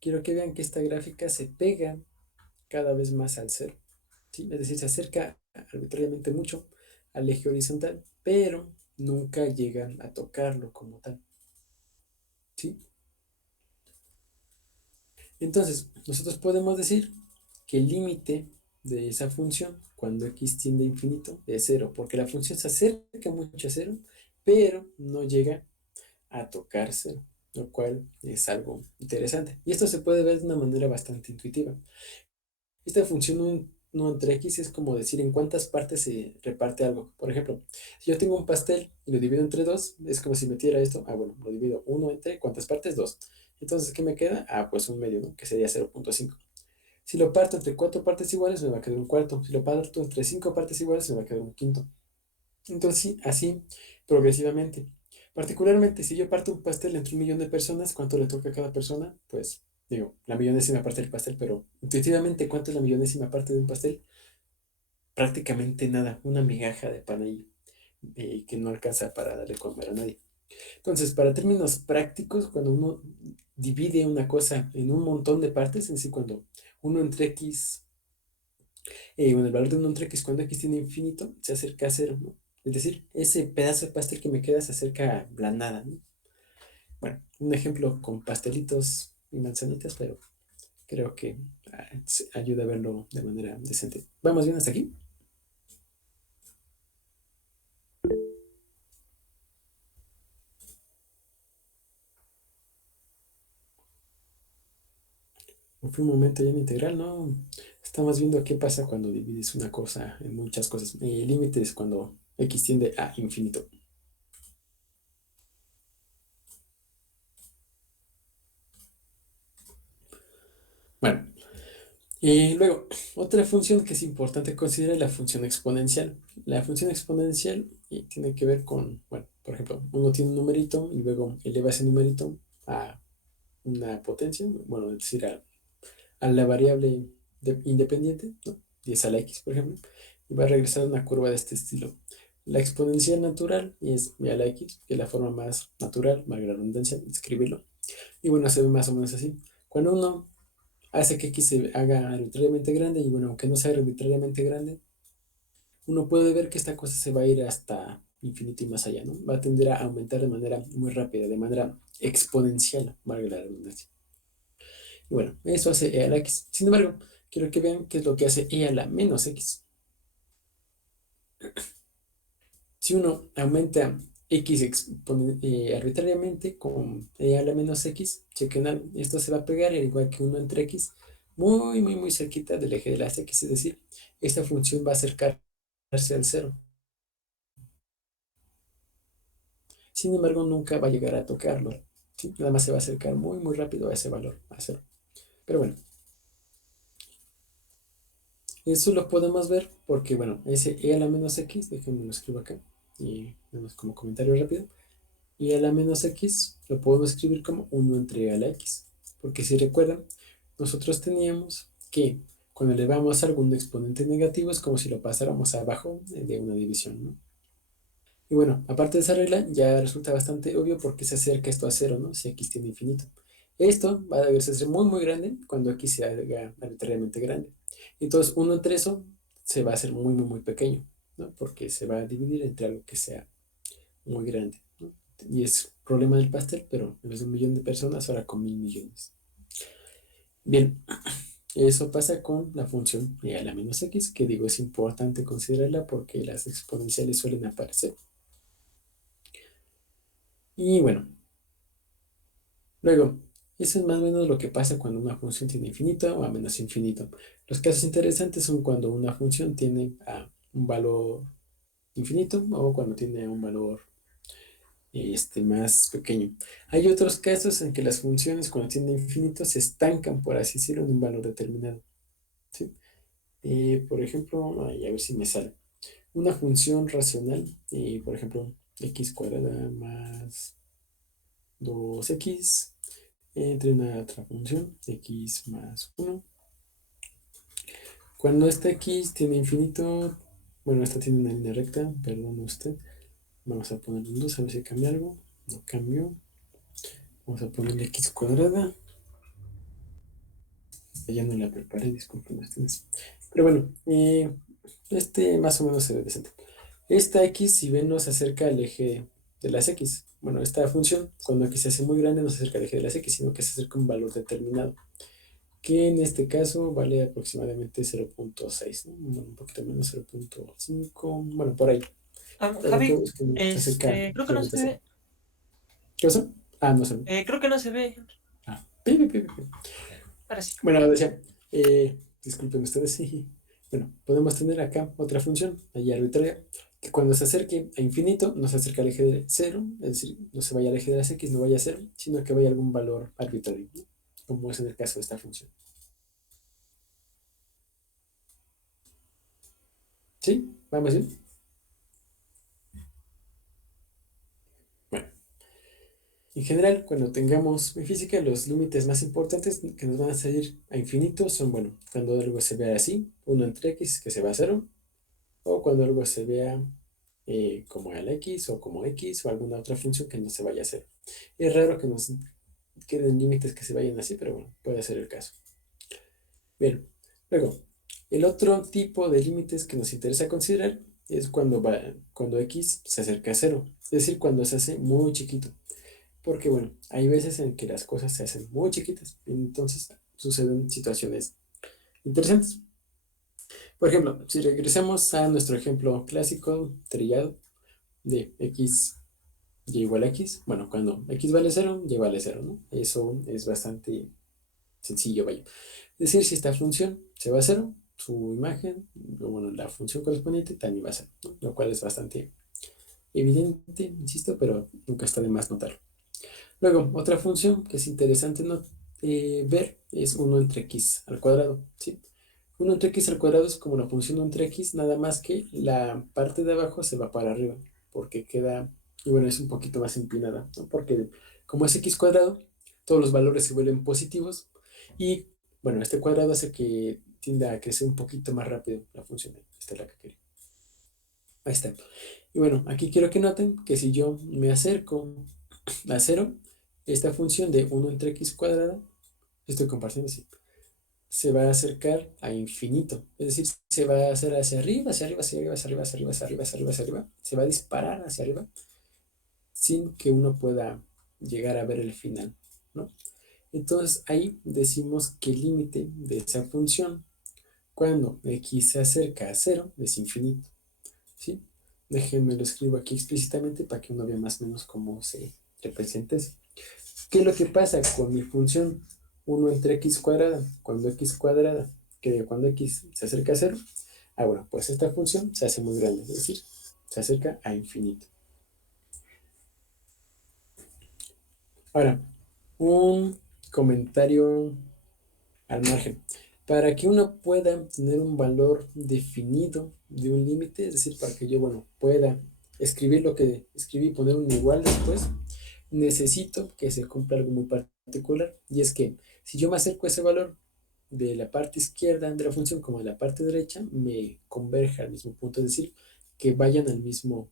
Quiero que vean que esta gráfica se pega cada vez más al cero, ¿sí? Es decir, se acerca arbitrariamente mucho al eje horizontal, pero nunca llega a tocarlo como tal, ¿sí? Entonces, nosotros podemos decir que el límite de esa función, cuando x tiende a infinito, es cero, porque la función se acerca mucho a cero, pero no llega a tocar cero, lo cual es algo interesante. Y esto se puede ver de una manera bastante intuitiva. Esta función 1 entre x es como decir en cuántas partes se reparte algo. Por ejemplo, si yo tengo un pastel y lo divido entre 2, es como si metiera esto. Bueno, lo divido 1 entre ¿cuántas partes? 2. Entonces, ¿qué me queda? Pues un medio, ¿no? Que sería 0,5. Si lo parto entre 4 partes iguales, me va a quedar un cuarto. Si lo parto entre 5 partes iguales, me va a quedar un quinto. Entonces, sí, así progresivamente. Particularmente, si yo parto un pastel entre 1 millón de personas, ¿cuánto le toca a cada persona? Pues, digo, la millonésima parte del pastel, pero intuitivamente, ¿cuánto es la millonésima parte de un pastel? Prácticamente nada, una migaja de pan ahí, que no alcanza para darle comer a nadie. Entonces, para términos prácticos, cuando uno divide una cosa en un montón de partes, es decir, cuando uno entre x, bueno, el valor de 1 entre x cuando x tiene infinito, se acerca a cero, ¿no? Es decir, ese pedazo de pastel que me queda se acerca a la nada, ¿no? Bueno, un ejemplo con pastelitos y manzanitas, pero creo que ayuda a verlo de manera decente. ¿Vamos bien hasta aquí? ¿O fue un momento ya en integral? No, estamos viendo qué pasa cuando divides una cosa en muchas cosas. Límites cuando x tiende a infinito. Luego, otra función que es importante considerar es la función exponencial. La función exponencial tiene que ver con, bueno, por ejemplo, uno tiene un numerito y luego eleva ese numerito a una potencia, bueno, es decir, a la variable independiente, ¿no? 10 a la x, por ejemplo, y va a regresar a una curva de este estilo. La exponencial natural es b a la x, que es la forma más natural, valga la redundancia, de escribirlo. Y bueno, se ve más o menos así. Cuando uno hace que x se haga arbitrariamente grande, y bueno, aunque no sea arbitrariamente grande, uno puede ver que esta cosa se va a ir hasta infinito y más allá, ¿no? Va a tender a aumentar de manera muy rápida, de manera exponencial, valga la redundancia. Y bueno, eso hace e a la x. Sin embargo, quiero que vean qué es lo que hace e a la menos x. Si uno aumenta x arbitrariamente con e a la menos x, chequen algo, esto se va a pegar al igual que 1 entre x, muy, muy, muy cerquita del eje de las x, es decir, esta función va a acercarse al cero. Sin embargo, nunca va a llegar a tocarlo, ¿sí? Nada más se va a acercar muy, muy rápido a ese valor, a cero. Pero bueno, eso lo podemos ver porque, bueno, ese e a la menos x, déjenme lo escribo acá, y vemos como comentario rápido. Y a la menos x lo podemos escribir como 1 entre e a la x. Porque si recuerdan, nosotros teníamos que cuando elevamos algún exponente negativo es como si lo pasáramos abajo de una división, ¿no? Y bueno, aparte de esa regla, ya resulta bastante obvio por qué se acerca esto a cero, ¿no? Si x tiene infinito. Esto va a deberse ser muy, muy grande cuando x se haga arbitrariamente grande. Entonces, 1 entre eso se va a hacer muy, muy, muy pequeño, ¿no? Porque se va a dividir entre algo que sea muy grande, ¿no? Y es problema del pastel, pero en vez de 1 millón de personas, ahora con 1000 millones. Bien, eso pasa con la función e a la menos x, que digo es importante considerarla porque las exponenciales suelen aparecer. Y bueno, luego, eso es más o menos lo que pasa cuando una función tiene infinito o a menos infinito. Los casos interesantes son cuando una función tiene un valor infinito o cuando tiene un valor más pequeño. Hay otros casos en que las funciones cuando tienen infinito se estancan, por así decirlo, en un valor determinado, ¿sí? Por ejemplo, a ver si me sale. Una función racional, por ejemplo, x cuadrada más 2x entre una otra función, x más 1. Cuando esta x tiene infinito, bueno, esta tiene una línea recta, perdón usted, vamos a ponerle un 2 a ver si cambia algo, no cambió. Vamos a ponerle x cuadrada. Ya no la preparé, disculpen ustedes. Pero bueno, más o menos se ve decente. Esta x, si ven, nos acerca al eje de las x. Bueno, esta función, cuando x se hace muy grande, no se acerca al eje de las x, sino que se acerca a un valor determinado, que en este caso vale aproximadamente 0.6, ¿no? Bueno, un poquito menos, 0.5, bueno, por ahí. Pero Javi, todo es que se acerca creo que no realmente se a cero. ve. ¿Qué pasó? No se ve. Creo que no se ve. Pi, pi, pi, pi. Ahora sí. Bueno, decía, disculpen ustedes, sí. Bueno, podemos tener acá otra función, ahí arbitraria, que cuando se acerque a infinito, no se acerca al eje de cero, es decir, no se vaya al eje de las x, no vaya a cero, sino que vaya a algún valor arbitrario, ¿no? Como es en el caso de esta función. ¿Sí? ¿Vamos bien? Bueno, en general, cuando tengamos en física, los límites más importantes que nos van a salir a infinito son, bueno, cuando algo se vea así, 1 entre x, que se va a cero, o cuando algo se vea como a la x o como x o alguna otra función que no se vaya a hacer. Es raro que nos queden límites que se vayan así, pero bueno, puede ser el caso. Bien, luego, el otro tipo de límites que nos interesa considerar es cuando x se acerca a cero, es decir, cuando se hace muy chiquito. Porque bueno, hay veces en que las cosas se hacen muy chiquitas y entonces suceden situaciones interesantes. Por ejemplo, si regresamos a nuestro ejemplo clásico trillado de x y igual a x, bueno, cuando x vale cero, y vale cero, ¿no? Eso es bastante sencillo, vaya. Es decir, si esta función se va a cero, su imagen, o bueno, la función correspondiente también va a cero, ¿no? Lo cual es bastante evidente, insisto, pero nunca está de más notarlo. Luego, otra función que es interesante ver es 1 entre x al cuadrado, ¿sí? 1 entre x al cuadrado es como la función 1 entre x, nada más que la parte de abajo se va para arriba, porque queda, y bueno, es un poquito más empinada, ¿no? Porque como es x cuadrado, todos los valores se vuelven positivos, y bueno, este cuadrado hace que tienda a crecer un poquito más rápido la función. Esta es la que quería. Ahí está. Y bueno, aquí quiero que noten que si yo me acerco a 0, esta función de 1 entre x cuadrada, estoy compartiendo así, se va a acercar a infinito. Es decir, se va a hacer hacia arriba, hacia arriba, hacia arriba, hacia arriba, hacia arriba, hacia arriba, hacia arriba, hacia arriba. Se va a disparar hacia arriba sin que uno pueda llegar a ver el final, ¿no? Entonces ahí decimos que el límite de esa función, cuando x se acerca a 0, es infinito, ¿sí? Déjenme lo escribo aquí explícitamente para que uno vea más o menos cómo se representa eso. ¿Qué es lo que pasa con mi función 1 entre x cuadrada? Cuando x cuadrada, que cuando x se acerca a 0, bueno, pues esta función se hace muy grande, es decir, se acerca a infinito. Ahora, un comentario al margen. Para que uno pueda tener un valor definido de un límite, es decir, para que yo, bueno, pueda escribir lo que escribí y poner un igual después, necesito que se cumpla algo muy particular, y es que si yo me acerco a ese valor de la parte izquierda de la función como de la parte derecha, me converge al mismo punto, es decir, que vayan al mismo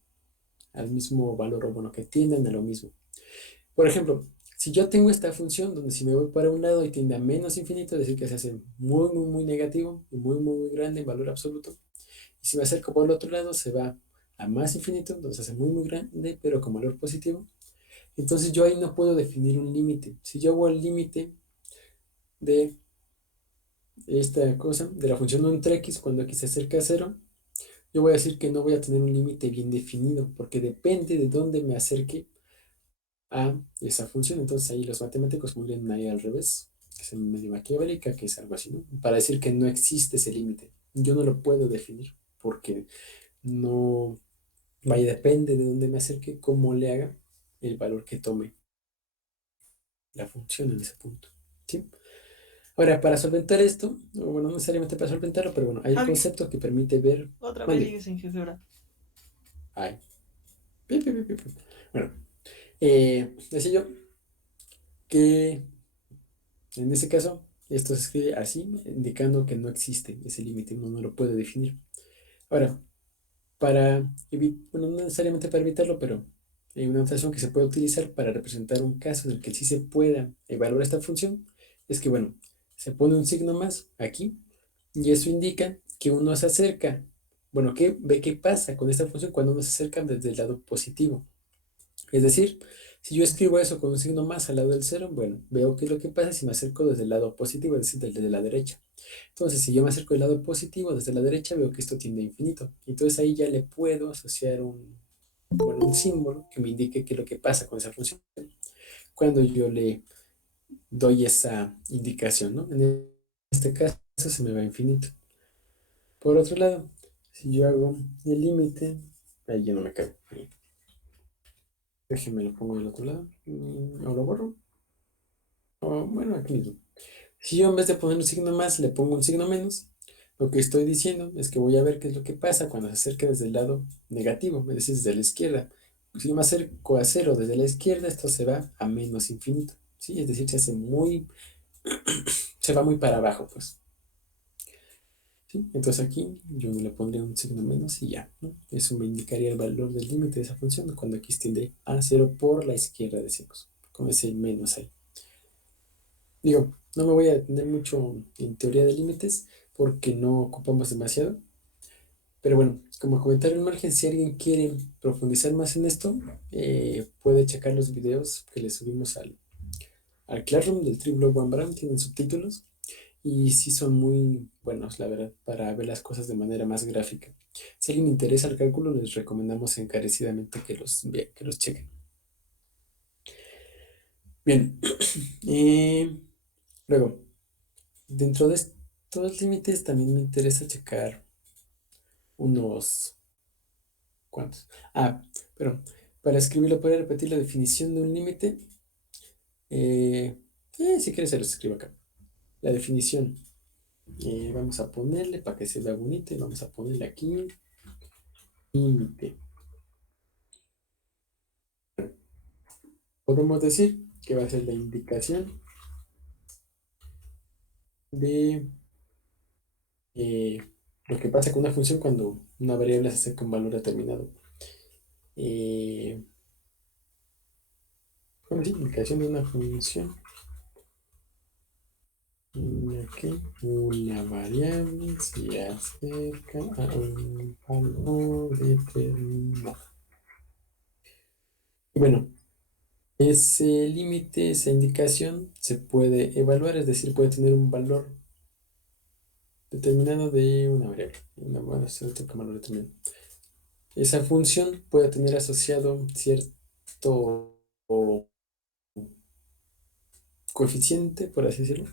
valor, o bueno, que tiendan a lo mismo. Por ejemplo, si yo tengo esta función donde si me voy para un lado y tiende a menos infinito, es decir, que se hace muy, muy, muy negativo y muy, muy, muy grande en valor absoluto, y si me acerco por el otro lado, se va a más infinito, donde se hace muy, muy grande, pero con valor positivo. Entonces yo ahí no puedo definir un límite. Si yo hago el límite de esta cosa, de la función 1 entre x, cuando x se acerca a 0, yo voy a decir que no voy a tener un límite bien definido, porque depende de dónde me acerque a esa función. Entonces ahí los matemáticos pondrían ahí al revés, que es medio maquiavélica, que es algo así, ¿no? Para decir que no existe ese límite. Yo no lo puedo definir, porque no, vaya, depende de dónde me acerque, cómo le haga el valor que tome la función en ese punto, ¿sí? Ahora, para solventar esto, o bueno, no necesariamente para solventarlo, pero bueno, hay un Javi, concepto que permite ver. otra vez Mande. sigues en álgebra. Ay. Pi, pi, pi, pi, pi. Bueno, decía yo que en este caso esto se escribe así, indicando que no existe ese límite, uno no lo puede definir. Ahora, bueno, no necesariamente para evitarlo, pero hay una notación que se puede utilizar para representar un caso en el que sí se pueda evaluar esta función, es que, bueno, se pone un signo más aquí, y eso indica que uno se acerca. Bueno, ve qué pasa con esta función cuando uno se acerca desde el lado positivo. Es decir, si yo escribo eso con un signo más al lado del cero, bueno, veo qué es lo que pasa si me acerco desde el lado positivo, es decir, desde la derecha. Entonces, si yo me acerco del lado positivo, desde la derecha, veo que esto tiende a infinito. Entonces ahí ya le puedo asociar bueno, un símbolo que me indique qué es lo que pasa con esa función cuando yo le doy esa indicación, ¿no? En este caso se me va a infinito. Por otro lado, si yo hago el límite, ahí ya no me cabe. Déjenme lo pongo del otro lado. O lo borro. O bueno, aquí mismo. Si yo en vez de poner un signo más le pongo un signo menos, lo que estoy diciendo es que voy a ver qué es lo que pasa cuando se acerca desde el lado negativo, es decir, desde la izquierda. Si yo me acerco a 0 desde la izquierda, esto se va a menos infinito, ¿sí? Es decir, se va muy para abajo, pues, ¿sí? Entonces aquí yo le pondría un signo menos y ya, ¿no? Eso me indicaría el valor del límite de esa función cuando x tiende a 0 por la izquierda, decimos, con ese menos ahí. Digo, no me voy a detener mucho en teoría de límites porque no ocupamos demasiado. Pero bueno, como comentario al margen, si alguien quiere profundizar más en esto, puede checar los videos que le subimos al Classroom del Triblog One Brown, tienen subtítulos y sí son muy buenos, la verdad, para ver las cosas de manera más gráfica. Si a alguien le interesa el cálculo, les recomendamos encarecidamente que los chequen. Bien, luego, dentro de estos límites también me interesa checar unos cuantos. Pero para escribirlo, para repetir la definición de un límite, si quieres se los escribo acá. La definición Vamos a ponerle para que se vea bonito y vamos a ponerle aquí límite. Podemos decir que va a ser la indicación de eh, lo que pasa con una función cuando una variable se acerca a un valor determinado. Bueno, sí, indicación de una función en la que una variable se acerca a un valor determinado. Y bueno, ese límite, esa indicación se puede evaluar, es decir, puede tener un valor determinado de una variable. Una variable se acerca a un valor determinado. Esa función puede tener asociado cierto coeficiente, por así decirlo.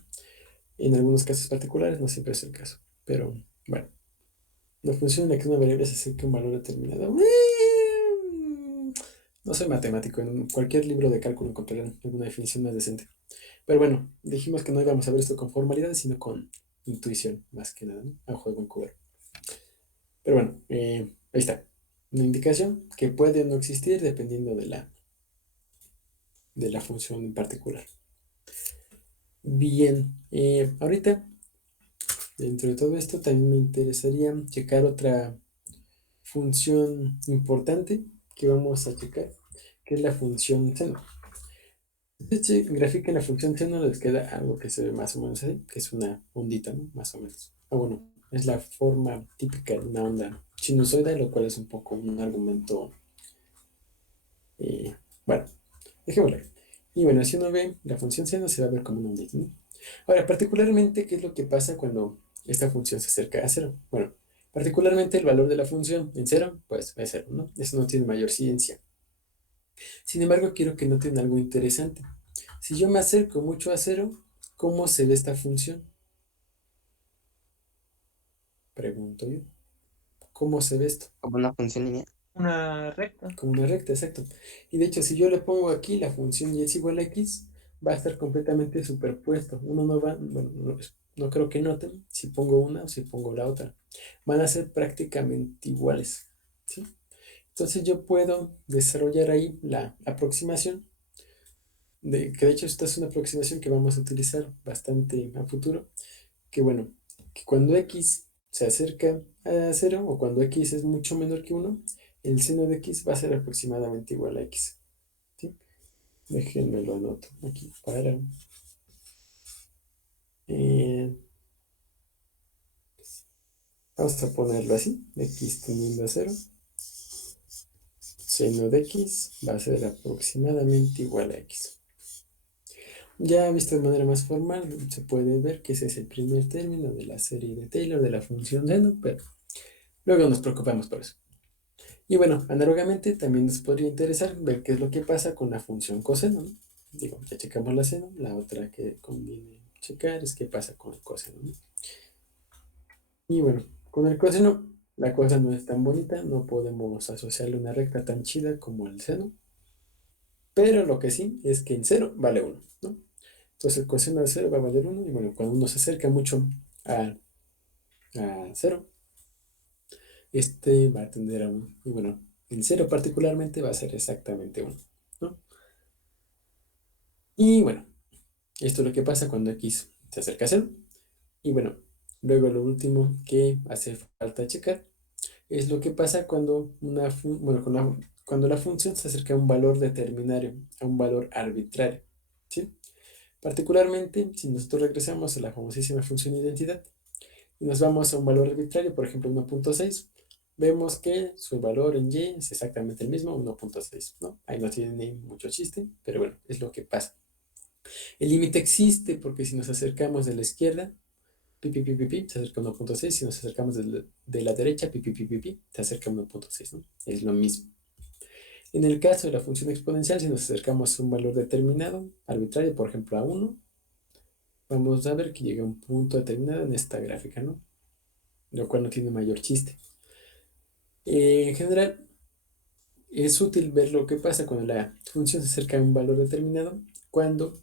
En algunos casos particulares, no siempre es el caso. Pero bueno, la función en la que una variable se acerca a un valor determinado. No soy matemático, en cualquier libro de cálculo encontrarán alguna definición más decente. Pero bueno, dijimos que no íbamos a ver esto con formalidades, sino con intuición, más que nada, ¿no? A juego en cubero. Pero bueno, ahí está. Una indicación que puede o no existir dependiendo de la función en particular. Bien, ahorita, dentro de todo esto, también me interesaría checar otra función importante que vamos a checar, que es la función seno. Si grafican la función seno, les queda algo que se ve más o menos así, que es una ondita, ¿no? Más o menos. Ah, bueno, es la forma típica de una onda sinusoidal, lo cual es un poco un argumento, bueno, dejémoslo ahí. Y bueno, si uno ve la función seno, se va a ver como una ondita, ¿no? Ahora, particularmente, ¿qué es lo que pasa cuando esta función se acerca a cero? Bueno, particularmente el valor de la función en cero, pues es cero, ¿no? Eso no tiene mayor ciencia. Sin embargo, quiero que noten algo interesante. Si yo me acerco mucho a cero, ¿cómo se ve esta función? Pregunto yo. ¿Cómo se ve esto? Como una función lineal. Una recta. Como una recta, exacto. Y de hecho, si yo le pongo aquí la función y es igual a x, va a estar completamente superpuesto. Uno no va, bueno, no creo que noten si pongo una o si pongo la otra. Van a ser prácticamente iguales, ¿sí? Entonces yo puedo desarrollar ahí la aproximación, que de hecho esta es una aproximación que vamos a utilizar bastante a futuro, que bueno, que cuando x se acerca a cero o cuando x es mucho menor que uno, el seno de x va a ser aproximadamente igual a x, ¿sí? Déjenme lo anoto aquí para... eh, vamos a ponerlo así, x tendiendo a cero, seno de x va a ser aproximadamente igual a x. Ya visto de manera más formal, se puede ver que ese es el primer término de la serie de Taylor de la función seno, pero luego nos preocupamos por eso. Y bueno, análogamente también nos podría interesar ver qué es lo que pasa con la función coseno, ¿no? Digo, ya checamos la seno, la otra que conviene checar es qué pasa con el coseno, ¿no? Y bueno, con el coseno la cosa no es tan bonita, no podemos asociarle una recta tan chida como el seno, pero lo que sí es que en cero vale 1, ¿no? Entonces el coseno de cero va a valer 1 y bueno, cuando uno se acerca mucho a cero, este va a tender a 1. Y bueno, en cero particularmente va a ser exactamente 1, ¿no? Y bueno, esto es lo que pasa cuando x se acerca a cero. Y bueno, luego lo último que hace falta checar es lo que pasa cuando cuando la función se acerca a un valor determinario, a un valor arbitrario, ¿sí? Particularmente, si nosotros regresamos a la famosísima función identidad y nos vamos a un valor arbitrario, por ejemplo 1.6, vemos que su valor en y es exactamente el mismo, 1.6, ¿no? Ahí no tiene ni mucho chiste, pero bueno, es lo que pasa. El límite existe porque si nos acercamos de la izquierda, pi, pi, pi, pi, pi, se acerca a 1.6. Si nos acercamos de la derecha, pi, pi, pi, pi, pi, se acerca a 1.6, ¿no? Es lo mismo. En el caso de la función exponencial, si nos acercamos a un valor determinado, arbitrario, por ejemplo a 1, vamos a ver que llega a un punto determinado en esta gráfica, ¿no? Lo cual no tiene mayor chiste. En general, es útil ver lo que pasa cuando la función se acerca a un valor determinado, cuando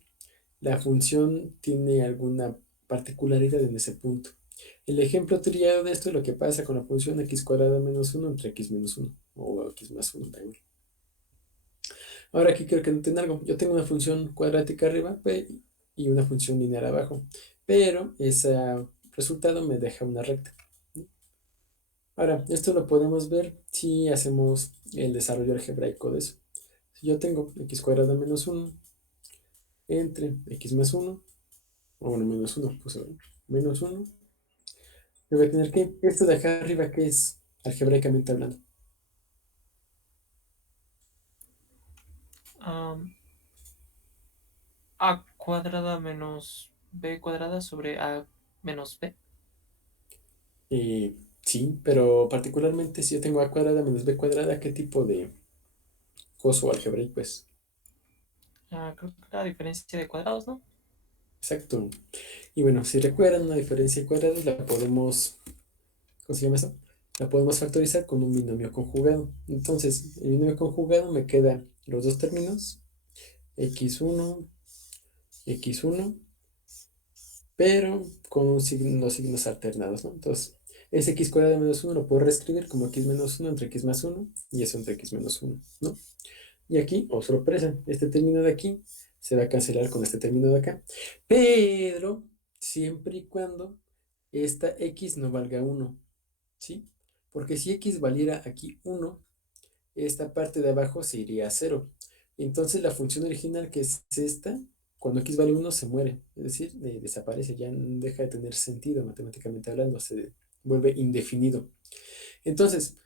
la función tiene alguna particularidad en ese punto. El ejemplo trillado de esto es lo que pasa con la función x cuadrada menos 1 entre x menos 1 o x más 1, da igual. Ahora aquí quiero que noten algo. Yo tengo una función cuadrática arriba p y una función lineal abajo, pero ese resultado me deja una recta. Ahora, esto lo podemos ver si hacemos el desarrollo algebraico de eso. Si yo tengo x cuadrada menos 1 entre x más 1, o bueno, menos 1, pues a ver, menos 1, yo voy a tener que, esto de acá arriba, ¿qué es algebraicamente hablando? Am, A cuadrada menos B cuadrada sobre A menos B. Sí, pero particularmente si yo tengo a cuadrada menos b cuadrada, ¿qué tipo de coso algebraico es? Creo que la diferencia de cuadrados, ¿no? Exacto. Y bueno, si recuerdan una diferencia de cuadrados, la podemos, ¿cómo se llama eso? La podemos factorizar con un binomio conjugado. Entonces, el binomio conjugado me queda los dos términos, x1, x1, pero con los signos alternados, ¿no? Entonces, ese x cuadrado menos 1 lo puedo reescribir como x menos 1 entre x más 1 y eso entre x menos 1, ¿no? Y aquí, oh sorpresa, este término de aquí se va a cancelar con este término de acá, pero siempre y cuando esta x no valga 1, ¿sí? Porque si x valiera aquí 1, esta parte de abajo se iría a 0. Entonces la función original, que es esta, cuando x vale 1 se muere, es decir, desaparece, ya deja de tener sentido matemáticamente hablando, se vuelve indefinido. Entonces,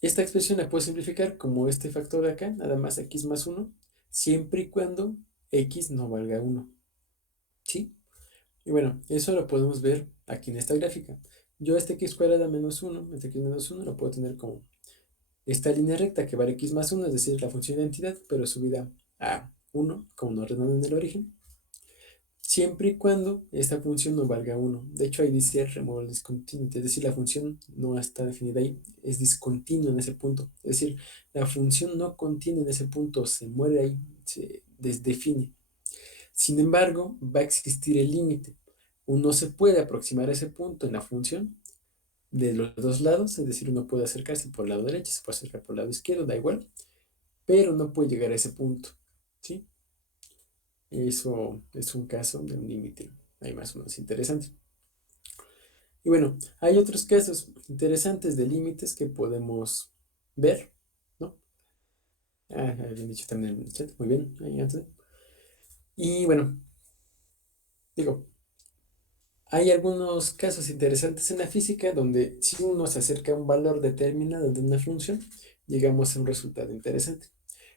esta expresión la puedo simplificar como este factor de acá, nada más x más 1, siempre y cuando x no valga 1, ¿sí? Y bueno, eso lo podemos ver aquí en esta gráfica. Yo este x cuadrada menos 1, este x menos 1 lo puedo tener como esta línea recta que vale x más 1, es decir, la función de identidad, pero subida a 1, como nos ordenaron en el origen, siempre y cuando esta función no valga 1. De hecho, ahí dice removal discontinuity, es decir, la función no está definida ahí, es discontinua en ese punto. Es decir, la función no contiene en ese punto, se muere ahí, se desdefine. Sin embargo, va a existir el límite. Uno se puede aproximar a ese punto en la función de los dos lados, es decir, uno puede acercarse por el lado derecho, se puede acercar por el lado izquierdo, da igual, pero no puede llegar a ese punto, ¿sí? Eso es un caso de un límite, ahí más o menos interesante. Y bueno, hay otros casos interesantes de límites que podemos ver, ¿no? Habían dicho también en el chat, muy bien, ahí antes. Y bueno, digo, hay algunos casos interesantes en la física donde si uno se acerca a un valor determinado de una función, llegamos a un resultado interesante.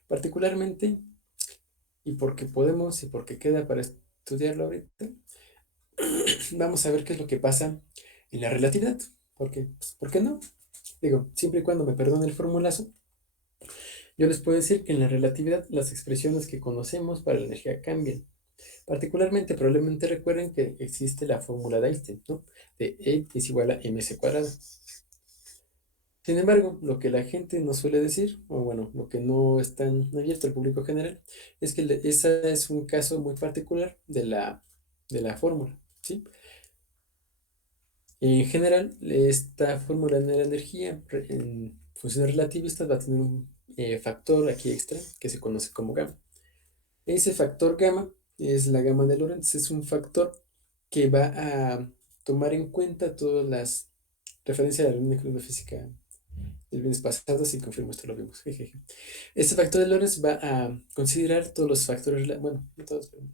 Particularmente, y porque podemos y porque queda para estudiarlo ahorita, vamos a ver qué es lo que pasa en la relatividad. Porque, pues, ¿por qué no? Digo, siempre y cuando me perdone el formulazo, yo les puedo decir que en la relatividad las expresiones que conocemos para la energía cambian. Particularmente, probablemente recuerden que existe la fórmula de Einstein, ¿no? De E es igual a mc cuadrado. Sin embargo, lo que la gente no suele decir, o bueno, lo que no es tan abierto al público general, es que ese es un caso muy particular de la fórmula, ¿sí? En general, esta fórmula de la energía en funciones relativistas va a tener un factor aquí extra que se conoce como gamma. Ese factor gamma es la gamma de Lorentz, es un factor que va a tomar en cuenta todas las referencias a la línea de física del viernes pasado, si confirmo esto lo vimos. Jejeje. Este factor de Lorentz va a considerar todos los factores, bueno, no todos, pero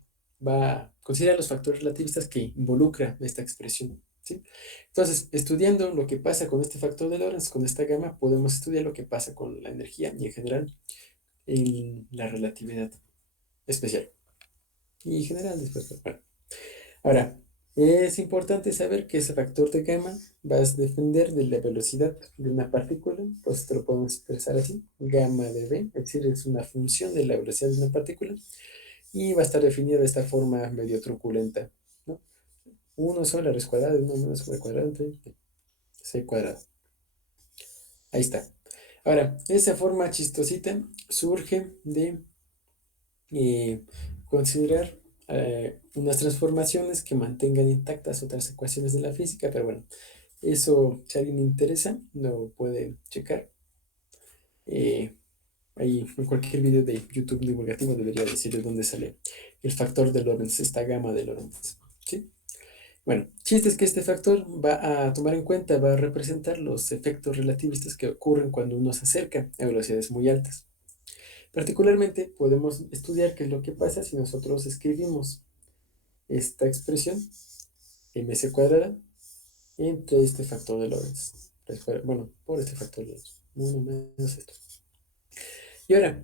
va a considerar los factores relativistas que involucra esta expresión, ¿sí? Entonces, estudiando lo que pasa con este factor de Lorentz, con esta gamma, podemos estudiar lo que pasa con la energía y en general en la relatividad especial y general después. Bueno. Ahora, es importante saber que ese factor de gamma va a depender de la velocidad de una partícula, pues te lo podemos expresar así, gamma de b, es decir, es una función de la velocidad de una partícula y va a estar definida de esta forma medio truculenta, ¿no? 1 sobre la raíz cuadrada de 1 menos sobre cuadrante c cuadrado. Ahí está. Ahora, esa forma chistosita surge de considerar unas transformaciones que mantengan intactas otras ecuaciones de la física, pero bueno, eso si a alguien le interesa, lo puede checar. Eh, Ahí en cualquier video de YouTube divulgativo debería decir de dónde sale el factor de Lorentz, esta gama de Lorentz, ¿sí? Bueno, chiste es que este factor va a tomar en cuenta, va a representar los efectos relativistas que ocurren cuando uno se acerca a velocidades muy altas. Particularmente podemos estudiar qué es lo que pasa si nosotros escribimos esta expresión, ms cuadrada, entre este factor de Lorentz. Bueno, por este factor de Lorentz. 1 menos esto. Y ahora,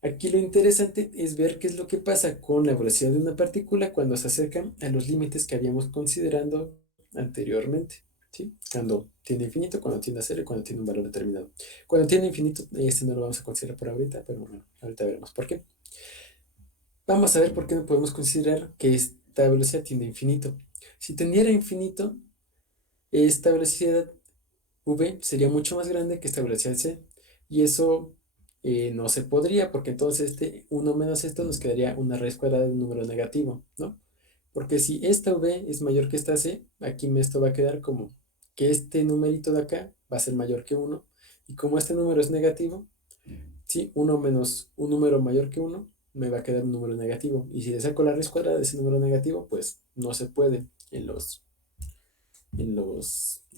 aquí lo interesante es ver qué es lo que pasa con la velocidad de una partícula cuando se acerca a los límites que habíamos considerando anteriormente, ¿sí? Cuando tiene infinito, cuando tiene a cero y cuando tiene un valor determinado. Cuando tiene infinito, este no lo vamos a considerar por ahorita, pero bueno, ahorita veremos por qué. Vamos a ver por qué no podemos considerar que esta velocidad tiene infinito. Si tendiera infinito, esta velocidad v sería mucho más grande que esta velocidad c. Y eso no se podría, porque entonces este 1 menos esto nos quedaría una raíz cuadrada de un número negativo, ¿no? Porque si esta v es mayor que esta c, aquí esto va a quedar como que este numerito de acá va a ser mayor que 1. Y como este número es negativo, ¿sí? 1 menos un número mayor que 1 me va a quedar un número negativo. Y si le saco la raíz cuadrada de ese número negativo, pues no se puede en los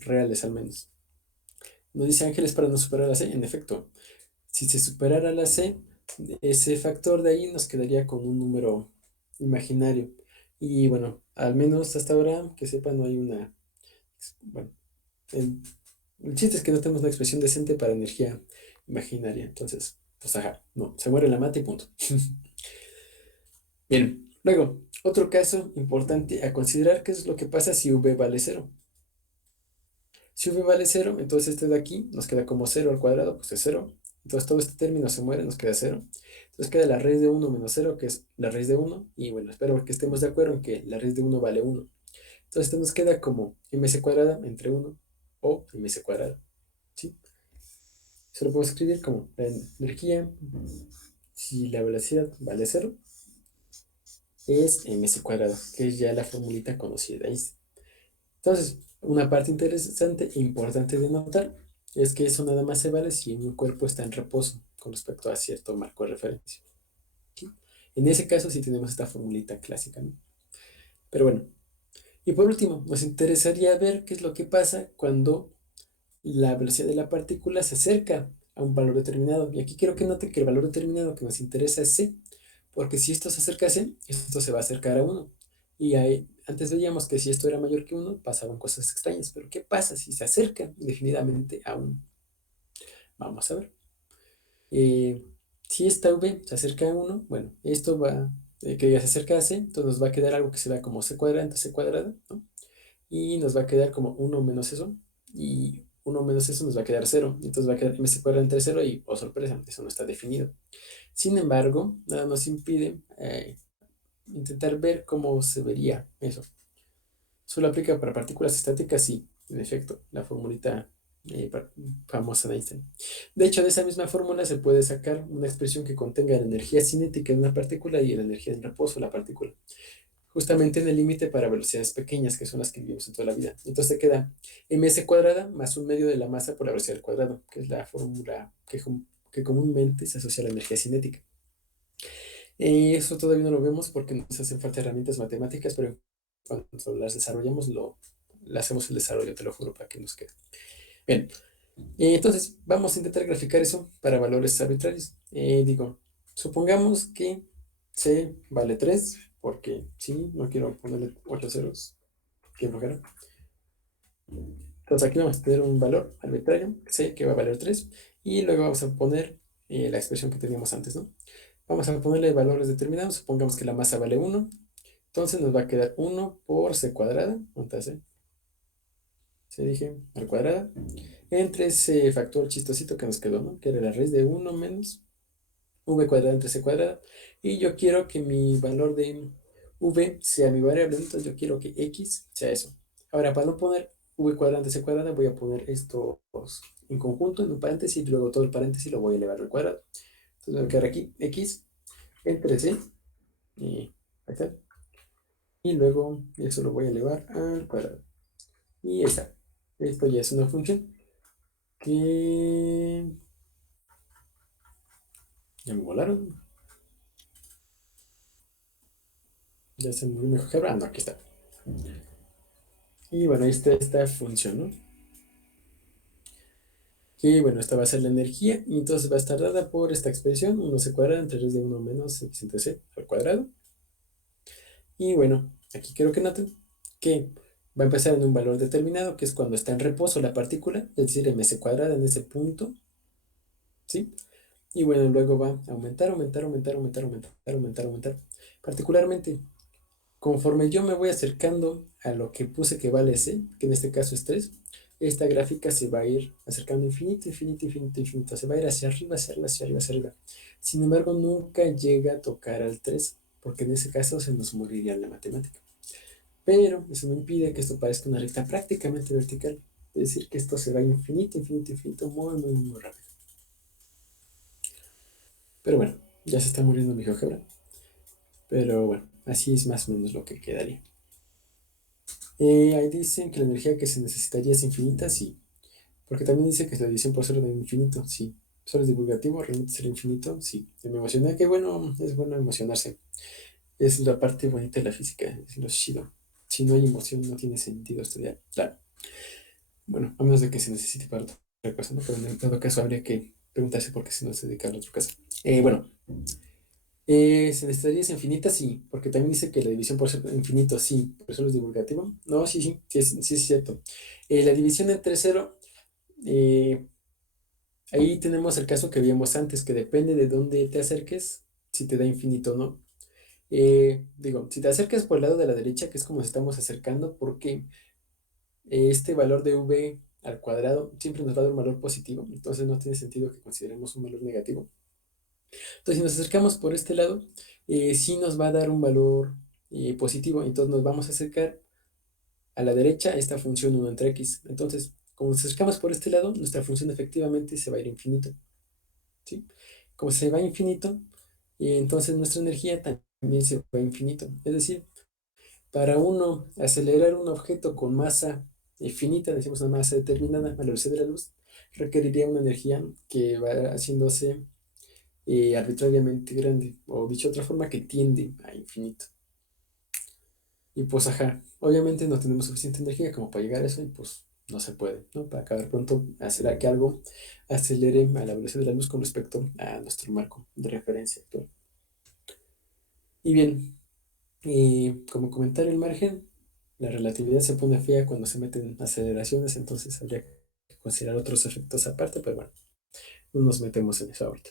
reales al menos. Nos dice Ángeles para no superar la c. En efecto, si se superara la c, ese factor de ahí nos quedaría con un número imaginario. Y bueno, al menos hasta ahora, que sepa, no hay una... Bueno, el chiste es que no tenemos una expresión decente para energía imaginaria. Entonces, pues ajá, no, se muere la mata y punto. Bien, luego, otro caso importante a considerar, ¿qué es lo que pasa si v vale 0? Si v vale 0, entonces este de aquí nos queda como 0 al cuadrado, pues es 0. Entonces todo este término se muere, nos queda 0. Entonces queda la raíz de 1 menos 0, que es la raíz de 1. Y bueno, espero que estemos de acuerdo en que la raíz de 1 vale 1. Entonces esto nos queda como ms cuadrada entre 1 o ms cuadrada, ¿sí? Eso lo puedo escribir como la energía, si la velocidad vale 0, es ms cuadrada, que es ya la formulita conocida de Einstein. Entonces, una parte interesante e importante de notar es que eso nada más se vale si un cuerpo está en reposo con respecto a cierto marco de referencia. ¿Sí? En ese caso sí tenemos esta formulita clásica, ¿no? Pero bueno, y por último, nos interesaría ver qué es lo que pasa cuando la velocidad de la partícula se acerca a un valor determinado. Y aquí quiero que note que el valor determinado que nos interesa es c, porque si esto se acerca a c, esto se va a acercar a 1. Y ahí, antes veíamos que si esto era mayor que 1, pasaban cosas extrañas. Pero ¿qué pasa si se acerca indefinidamente a 1? Vamos a ver. Eh, si esta v se acerca a 1, bueno, esto va, que ya se acerca a c, entonces nos va a quedar algo que se vea como c cuadrada entre c cuadrada, ¿no? Y nos va a quedar como 1 menos eso, y 1 menos eso nos va a quedar 0, entonces va a quedar ms cuadrada entre 0 y, oh sorpresa, eso no está definido. Sin embargo, nada nos impide intentar ver cómo se vería eso. ¿Solo aplica para partículas estáticas? Sí, en efecto, la formulita famosa de Einstein. De hecho, de esa misma fórmula se puede sacar una expresión que contenga la energía cinética de una partícula y la energía en reposo de la partícula, justamente en el límite para velocidades pequeñas, que son las que vivimos en toda la vida. Entonces queda ms cuadrada más un medio de la masa por la velocidad al cuadrado, que es la fórmula que comúnmente se asocia a la energía cinética. Eso todavía no lo vemos porque nos hacen falta herramientas matemáticas, pero cuando las desarrollamos, le hacemos el desarrollo, te lo juro, para que nos quede. Bien, entonces vamos a intentar graficar eso para valores arbitrarios. Digo, supongamos que c vale 3, porque sí, no quiero ponerle 8 ceros, que flojera. Entonces aquí vamos a tener un valor arbitrario, c que va a valer 3, y luego vamos a poner la expresión que teníamos antes, ¿no? Vamos a ponerle valores determinados, supongamos que la masa vale 1, entonces nos va a quedar 1 por c cuadrada, ¿cuánto hace? Se dije al cuadrada, entre ese factor chistosito que nos quedó, ¿no? Que era la raíz de 1 menos v cuadrada entre c cuadrada, y yo quiero que mi valor de v sea mi variable, entonces yo quiero que x sea eso. Ahora, para no poner v cuadrada entre c cuadrada, voy a poner estos en conjunto en un paréntesis, y luego todo el paréntesis lo voy a elevar al cuadrado. Entonces me va a quedar aquí x entre c, y ahí está, y luego eso lo voy a elevar al cuadrado. Y ahí está. Esto ya es una función que ya me volaron. Ya se murió mi GeoGebra. Ah, no, aquí está. Y bueno, ahí está esta función, ¿no? Que bueno, esta va a ser la energía y entonces va a estar dada por esta expresión 1c cuadrado entre 3 de 1 menos x entre c al cuadrado. Y bueno, aquí quiero que noten que va a empezar en un valor determinado, que es cuando está en reposo la partícula, es decir, ms cuadrada en ese punto, ¿sí? Y bueno, luego va a aumentar, aumentar, aumentar, aumentar, aumentar, aumentar, aumentar. Particularmente, conforme yo me voy acercando a lo que puse que vale c, que en este caso es 3, esta gráfica se va a ir acercando infinito, infinito, infinito, infinito. Se va a ir hacia arriba, hacia arriba, hacia arriba, hacia arriba. Sin embargo, nunca llega a tocar al 3, porque en ese caso se nos moriría la matemática. Pero eso no impide que esto parezca una recta prácticamente vertical. Es decir, que esto se va infinito, infinito, infinito, muy, muy, muy rápido. Pero bueno, ya se está muriendo mi GeoGebra. Pero bueno, así es más o menos lo que quedaría. Ahí dicen que la energía que se necesitaría es infinita, sí. Porque también dice que la división por cero de infinito, sí. Solo es divulgativo, realmente será infinito, sí. Y me emocioné, que bueno, es bueno emocionarse. Es la parte bonita de la física, es lo chido. Si no hay emoción, no tiene sentido estudiar. Claro. Bueno, a menos de que se necesite para otra cosa, ¿no? Pero en todo caso habría que preguntarse por qué se nos dedica a la otra cosa. Bueno, ¿se necesitaría esa infinita? Sí, porque también dice que la división por ser infinito, sí, por eso es divulgativo. No, sí, sí, sí, sí es cierto. La división entre cero, eh, ahí tenemos el caso que vimos antes, que depende de dónde te acerques, si te da infinito o no. Digo, si te acercas por el lado de la derecha, que es como nos estamos acercando, porque este valor de v al cuadrado siempre nos va a dar un valor positivo, entonces no tiene sentido que consideremos un valor negativo. Entonces, si nos acercamos por este lado, sí nos va a dar un valor positivo, entonces nos vamos a acercar a la derecha a esta función 1 entre x. Entonces, como nos acercamos por este lado, nuestra función efectivamente se va a ir infinito, ¿sí? Como se va a infinito, entonces nuestra energía también se va a infinito. Es decir, para uno acelerar un objeto con masa finita, decimos una masa determinada a la velocidad de la luz, requeriría una energía que va haciéndose arbitrariamente grande, o dicho de otra forma, que tiende a infinito. Y pues, ajá, obviamente no tenemos suficiente energía como para llegar a eso y pues no se puede, ¿no? Para acabar pronto, hacer a que algo acelere a la velocidad de la luz con respecto a nuestro marco de referencia actual. Y bien, como comentario al margen, la relatividad se pone fea cuando se meten aceleraciones, entonces habría que considerar otros efectos aparte, pero bueno, no nos metemos en eso ahorita.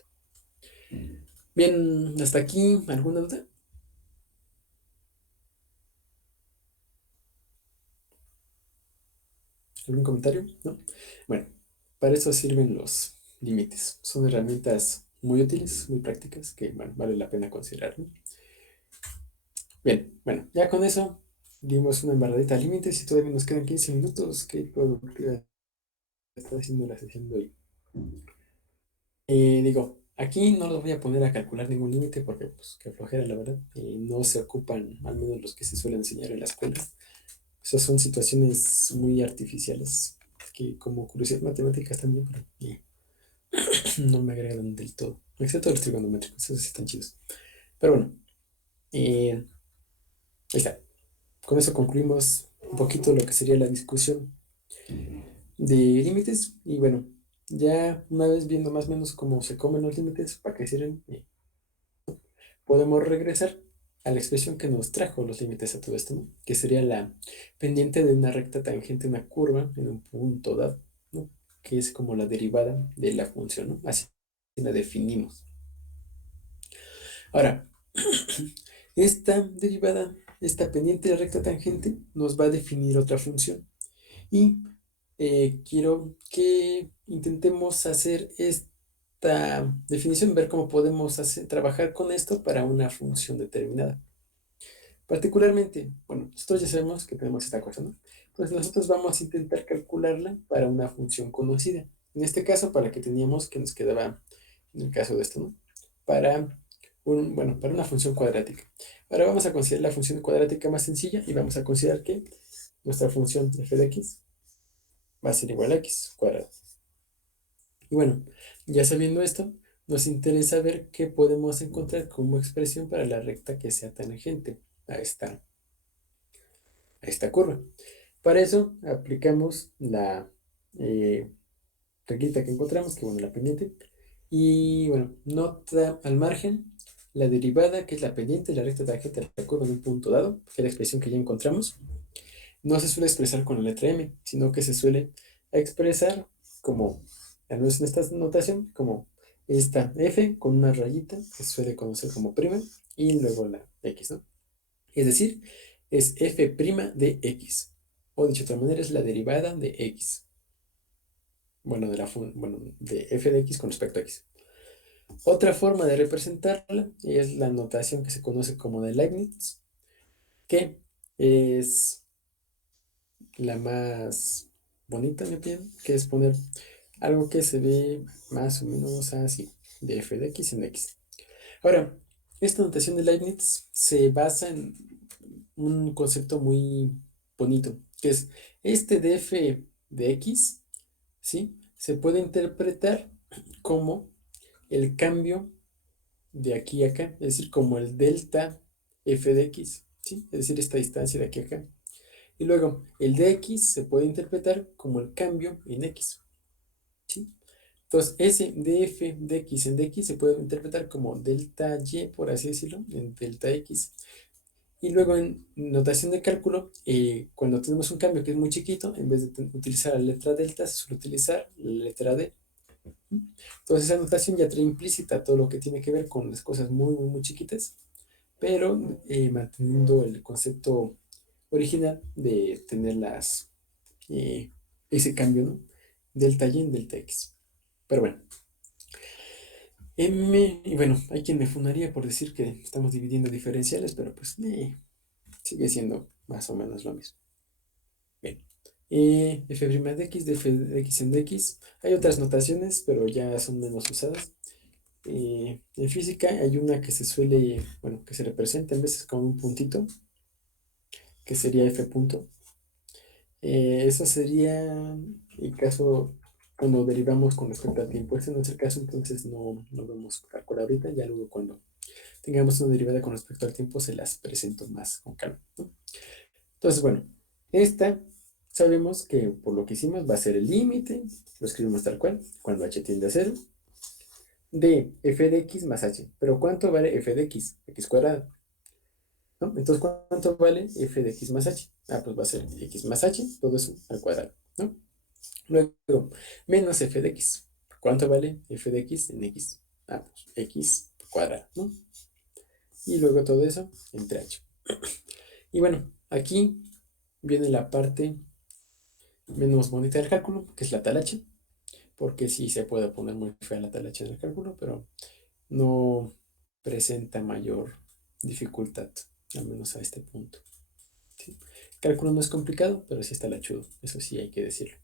Bien, hasta aquí, ¿alguna duda? ¿Algún comentario? ¿No? Bueno, para eso sirven los límites. Son herramientas muy útiles, muy prácticas, que bueno, vale la pena considerar, ¿no? Bien, bueno, ya con eso dimos una embarradita a límites y todavía nos quedan 15 minutos. Qué productiva está haciendo la sesión de hoy. Digo, aquí no los voy a poner a calcular ningún límite porque, pues, qué flojera, la verdad. No se ocupan, al menos los que se suelen enseñar en la escuela. Esas son situaciones muy artificiales que, como curiosidad matemáticas también, pero no me agradan del todo. Excepto los trigonométricos, esos sí están chidos. Pero bueno, ahí está. Con eso concluimos un poquito lo que sería la discusión de límites. Y bueno, ya una vez viendo más o menos cómo se comen los límites, para que sirven, podemos regresar a la expresión que nos trajo los límites a todo esto, ¿no? Que sería la pendiente de una recta tangente a una curva en un punto dado, ¿no? Que es como la derivada de la función, ¿no? Así la definimos. Ahora, esta derivada, esta pendiente de recta tangente, nos va a definir otra función. Y quiero que intentemos hacer esta definición, ver cómo podemos trabajar con esto para una función determinada. Particularmente, bueno, nosotros ya sabemos que tenemos esta cosa, ¿no? Pues nosotros vamos a intentar calcularla para una función conocida. En este caso, para que teníamos que nos quedaba, en el caso de esto, ¿no? Para bueno, para una función cuadrática. Ahora vamos a considerar la función cuadrática más sencilla y vamos a considerar que nuestra función f de x va a ser igual a x cuadrado. Y bueno, ya sabiendo esto, nos interesa ver qué podemos encontrar como expresión para la recta que sea tangente a esta curva. Para eso aplicamos la reglita que encontramos, que bueno, la pendiente. Y bueno, nota al margen, la derivada, que es la pendiente de la recta tangente a la curva en un punto dado, que es la expresión que ya encontramos, no se suele expresar con la letra m, sino que se suele expresar como, al menos en esta notación, como esta f con una rayita, que se suele conocer como prima, y luego la x, ¿no? Es decir, es f' de x. O dicho de otra manera, es la derivada de x. Bueno, de f de x con respecto a x. Otra forma de representarla es la notación que se conoce como de Leibniz, que es la más bonita, me opinión, que es poner algo que se ve más o menos así, de f de x en x. Ahora, esta notación de Leibniz se basa en un concepto muy bonito, que es este de f de x, ¿sí? Se puede interpretar como el cambio de aquí a acá, es decir, como el delta f de x, ¿sí? Es decir, esta distancia de aquí a acá. Y luego, el de x se puede interpretar como el cambio en x, ¿sí? Entonces, ese df de x en dx se puede interpretar como delta y, por así decirlo, en delta x. Y luego en notación de cálculo, cuando tenemos un cambio que es muy chiquito, en vez de utilizar la letra delta, se suele utilizar la letra d. Entonces esa notación ya trae implícita todo lo que tiene que ver con las cosas muy, muy, muy chiquitas, pero manteniendo el concepto original de tener ese cambio, ¿no? Delta y en delta x. Pero bueno, y bueno, hay quien me funaría por decir que estamos dividiendo diferenciales, pero pues sigue siendo más o menos lo mismo. Bien. F' de x, de f de x en dx. Hay otras notaciones, pero ya son menos usadas. En física hay una que se suele, bueno, que se representa a veces con un puntito, que sería f punto. Eso sería el caso cuando derivamos con respecto al tiempo. Este no es el caso, entonces no vamos a calcular ahorita. Ya luego cuando tengamos una derivada con respecto al tiempo se las presento más con calma, ¿no? Entonces, bueno, esta sabemos que por lo que hicimos va a ser el límite, lo escribimos tal cual, cuando h tiende a 0, de f de x más h. Pero ¿cuánto vale f de x? X cuadrado, ¿no? Entonces, ¿cuánto vale f de x más h? Pues va a ser x más h, todo eso al cuadrado, ¿no? Luego, menos f de x. ¿Cuánto vale f de x en x? Pues x cuadrado, ¿no? Y luego todo eso entre h. Y bueno, aquí viene la parte menos bonita del cálculo, que es la tal h, porque sí se puede poner muy fea la tal h en el cálculo, pero no presenta mayor dificultad, al menos a este punto, ¿sí? El cálculo no es complicado, pero sí está lachudo, eso sí hay que decirlo.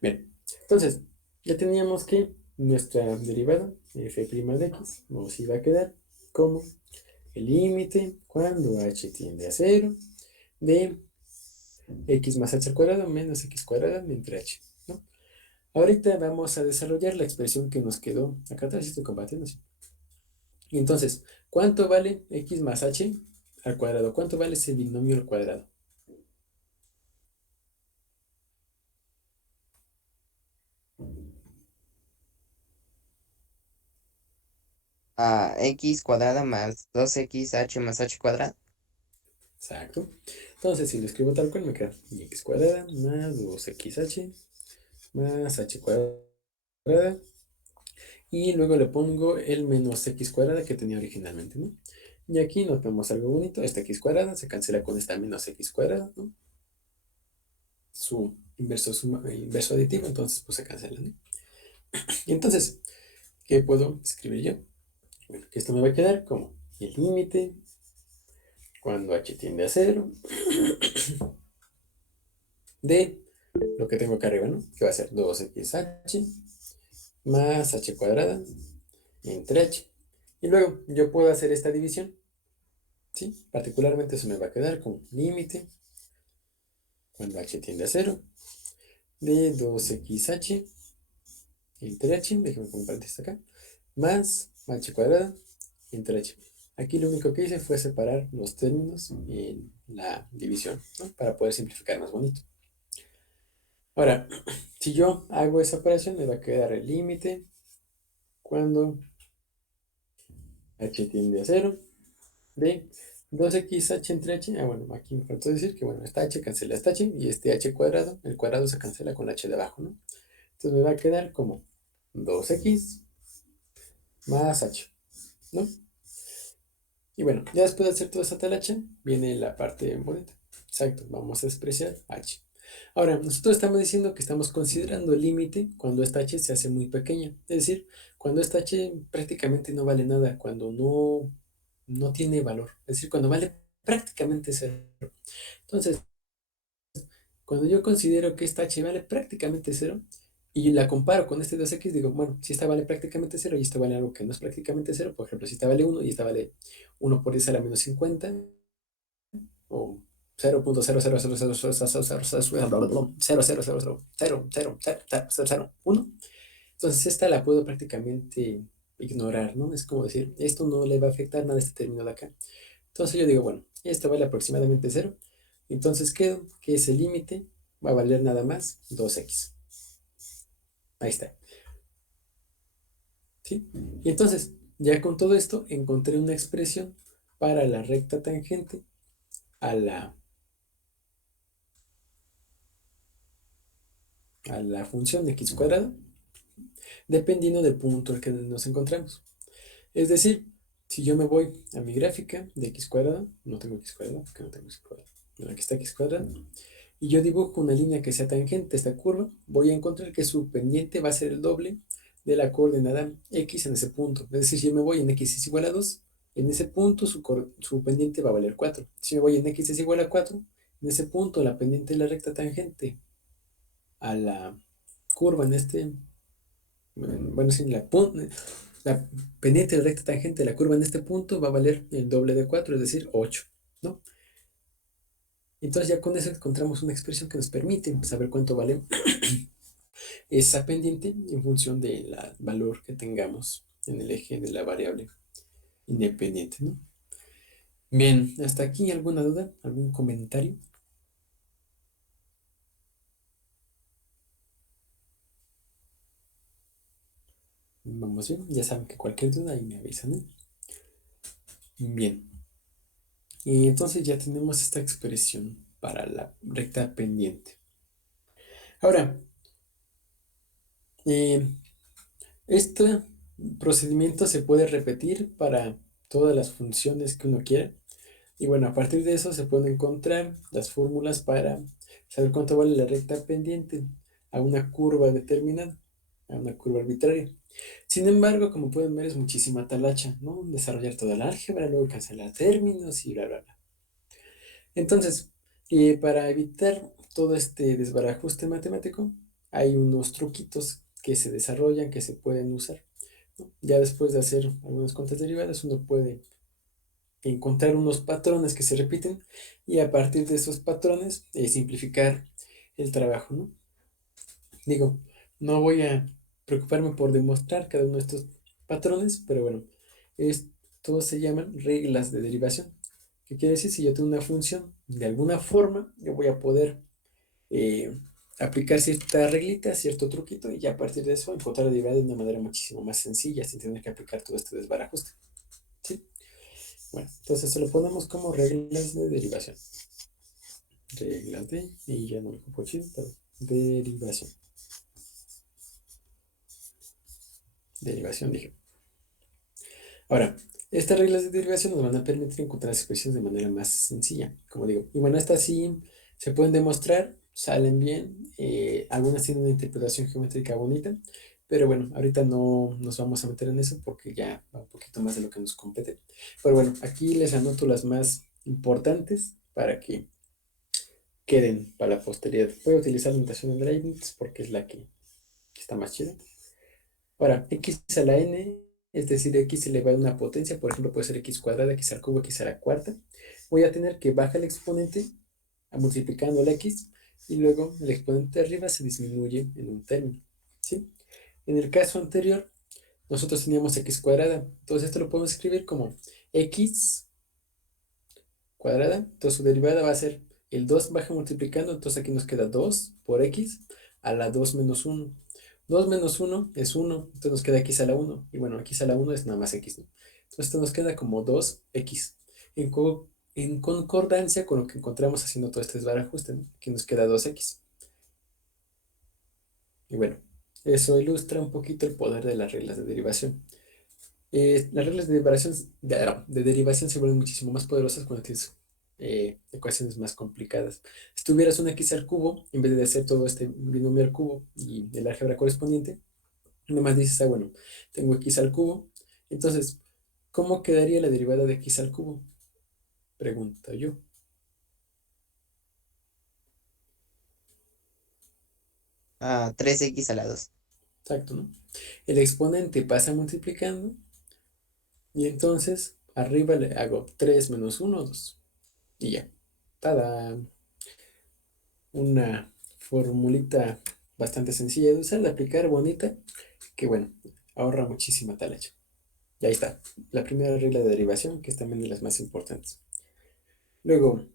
Bien, entonces, ya teníamos que nuestra derivada, f' de x, nos iba a quedar como el límite cuando h tiende a 0 de x más h al cuadrado menos x cuadrada entre h, ¿no? Ahorita vamos a desarrollar la expresión que nos quedó acá atrás, estoy combatiendo, ¿sí? Y entonces, ¿cuánto vale x más h al cuadrado? ¿Cuánto vale ese binomio al cuadrado? X cuadrada más 2xh más h cuadrado. Exacto. Entonces, si lo escribo tal cual, me queda x cuadrada más 2xh más h cuadrada. Y luego le pongo el menos x cuadrada que tenía originalmente, ¿no? Y aquí notamos algo bonito. Esta x cuadrada se cancela con esta menos x cuadrada, ¿no? Su inverso aditivo, entonces pues se cancela, ¿no? Y entonces, ¿qué puedo escribir yo? Bueno, que esto me va a quedar como el límite cuando h tiende a 0 de lo que tengo acá arriba, ¿no? Que va a ser 2xh más h cuadrada entre h. Y luego yo puedo hacer esta división, ¿sí? Particularmente eso me va a quedar como límite, cuando h tiende a 0, de 2xh entre h, déjame poner paréntesis acá, más h cuadrada entre h. Aquí lo único que hice fue separar los términos en la división, ¿no? Para poder simplificar más bonito. Ahora, si yo hago esa operación, me va a quedar el límite cuando h tiende a 0 de 2xh entre h. Bueno, aquí me faltó decir que, bueno, esta h cancela esta h y este h cuadrado, el cuadrado se cancela con h de abajo, ¿no? Entonces me va a quedar como 2x más h, ¿no? Y bueno, ya después de hacer toda esa talacha, viene la parte bonita. Exacto, vamos a despreciar h. Ahora, nosotros estamos diciendo que estamos considerando el límite cuando esta h se hace muy pequeña. Es decir, cuando esta h prácticamente no vale nada, cuando no tiene valor. Es decir, cuando vale prácticamente cero. Entonces, cuando yo considero que esta h vale prácticamente cero y la comparo con este 2x, digo, bueno, si esta vale prácticamente cero y esta vale algo que no es prácticamente cero, por ejemplo, si esta vale 1 y esta vale 1 por 10 a la menos 50 o 0.000000000000001, entonces esta la puedo prácticamente ignorar, ¿no? Es como decir, esto no le va a afectar nada a este término de acá. Entonces yo digo, bueno, esta vale aproximadamente 0. Entonces quedo que ese límite va a valer nada más 2x. Ahí está. ¿Sí? Y entonces, ya con todo esto, encontré una expresión para la recta tangente a la función de x cuadrado, dependiendo del punto en el que nos encontramos. Es decir, si yo me voy a mi gráfica de x cuadrado, no tengo x cuadrado, porque no tengo x cuadrado, pero aquí está x cuadrado, y yo dibujo una línea que sea tangente a esta curva, voy a encontrar que su pendiente va a ser el doble de la coordenada x en ese punto. Es decir, si yo me voy en x es igual a 2, en ese punto su pendiente va a valer 4. Si me voy en x es igual a 4, en ese punto la pendiente de la recta tangente a la curva en este, bueno, sí, la pendiente de la recta tangente de la curva en este punto va a valer el doble de 4, es decir, 8, ¿no? Entonces ya con eso encontramos una expresión que nos permite saber cuánto vale esa pendiente en función del valor que tengamos en el eje de la variable independiente, ¿no? Bien, hasta aquí, ¿alguna duda? ¿Algún comentario? Vamos bien, ya saben que cualquier duda ahí me avisan, ¿no? Bien, y entonces ya tenemos esta expresión para la recta pendiente. Ahora, eh, este procedimiento se puede repetir para todas las funciones que uno quiera. Y bueno, a partir de eso se pueden encontrar las fórmulas para saber cuánto vale la recta pendiente a una curva determinada, a una curva arbitraria. Sin embargo, como pueden ver, es muchísima talacha, ¿no? Desarrollar toda la álgebra, luego cancelar términos y bla, bla, bla. Entonces, para evitar todo este desbarajuste matemático, hay unos truquitos que se desarrollan, que se pueden usar, ¿no? Ya después de hacer algunas cuentas derivadas, uno puede encontrar unos patrones que se repiten y a partir de esos patrones simplificar el trabajo, ¿no? Digo, no voy a preocuparme por demostrar cada uno de estos patrones, pero bueno, todos se llaman reglas de derivación. ¿Qué quiere decir? Si yo tengo una función, de alguna forma yo voy a poder eh, aplicar cierta reglita, cierto truquito, y ya a partir de eso encontrar la derivada de una manera muchísimo más sencilla, sin tener que aplicar todo este desbarajuste. ¿Sí? Bueno, entonces se lo ponemos como reglas de derivación. Reglas de, y ya no lo ocupo chido, pero derivación. Derivación, dije. Ahora, estas reglas de derivación nos van a permitir encontrar las expresiones de manera más sencilla, como digo. Y bueno, estas sí se pueden demostrar, salen bien. Algunas tienen una interpretación geométrica bonita, pero bueno, ahorita no nos vamos a meter en eso porque ya va un poquito más de lo que nos compete. Pero bueno, aquí les anoto las más importantes para que queden para la posteridad. Voy a utilizar la notación de Leibniz porque es la que está más chida. Ahora, x a la n es decir, x elevado a una potencia, por ejemplo, puede ser x cuadrada, x al cubo, x a la cuarta, voy a tener que baja el exponente multiplicando el x y luego el exponente de arriba se disminuye en un término, ¿sí? En el caso anterior, nosotros teníamos x cuadrada, entonces esto lo podemos escribir como x cuadrada, entonces su derivada va a ser el 2 baja multiplicando, entonces aquí nos queda 2 por x a la 2 menos 1. 2 menos 1 es 1, entonces nos queda x a la 1, y bueno, x a la 1 es nada más x, ¿no? Entonces esto nos queda como 2x, en concordancia con lo que encontramos haciendo todo este desbarajuste, ¿no? Aquí nos queda 2x. Y bueno, eso ilustra un poquito el poder de las reglas de derivación. Las reglas de derivación se vuelven muchísimo más poderosas cuando tienes ecuaciones más complicadas. Si tuvieras un x al cubo, en vez de hacer todo este binomio al cubo y el álgebra correspondiente, nomás dices, ah, bueno, tengo x al cubo. Entonces, ¿cómo quedaría la derivada de x al cubo? Pregunto yo. 3x a la 2. Exacto, ¿no? El exponente pasa multiplicando y entonces arriba le hago 3 menos 1, 2. Y ya. Tada. Una formulita bastante sencilla de usar, de aplicar, bonita, que bueno, ahorra muchísima talacha. Y ahí está, la primera regla de derivación, que es también de las más importantes. Luego,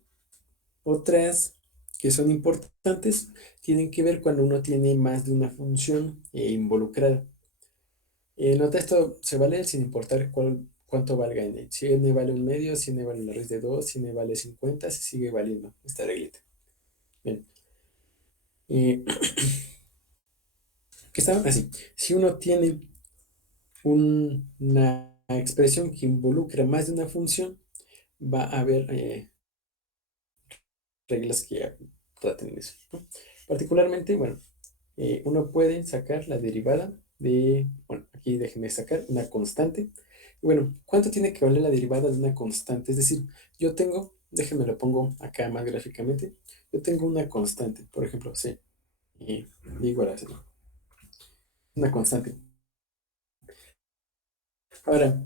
otras que son importantes tienen que ver cuando uno tiene más de una función involucrada. Nota esto se vale sin importar cuánto valga n. Si n vale un medio, si n vale la raíz de 2, si n vale 50, se sigue valiendo esta reglita. Bien. Eh, que está así. Si uno tiene una expresión que involucra más de una función, va a haber reglas que traten eso, ¿no? Particularmente, bueno, uno puede sacar la derivada de, bueno, aquí déjenme sacar una constante. Y bueno, ¿cuánto tiene que valer la derivada de una constante? Es decir, yo tengo, déjenme lo pongo acá más gráficamente, yo tengo una constante, por ejemplo, C, y igual a cero, una constante. Ahora,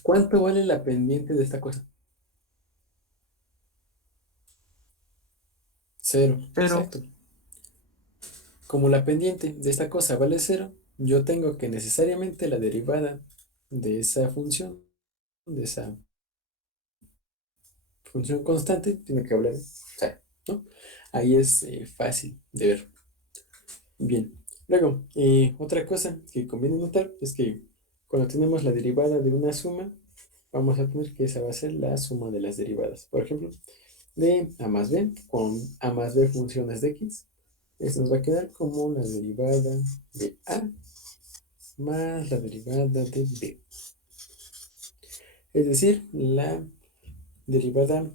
¿cuánto vale la pendiente de esta cosa? Cero, Pero, exacto. Como la pendiente de esta cosa vale cero, yo tengo que necesariamente la derivada de esa función constante, tiene que valer cero, ¿no? Ahí es fácil de ver. Bien. Luego, otra cosa que conviene notar es que cuando tenemos la derivada de una suma, vamos a tener que esa va a ser la suma de las derivadas. Por ejemplo, de a más b con a más b funciones de x. Esto nos va a quedar como la derivada de a más la derivada de b. Es decir, la derivada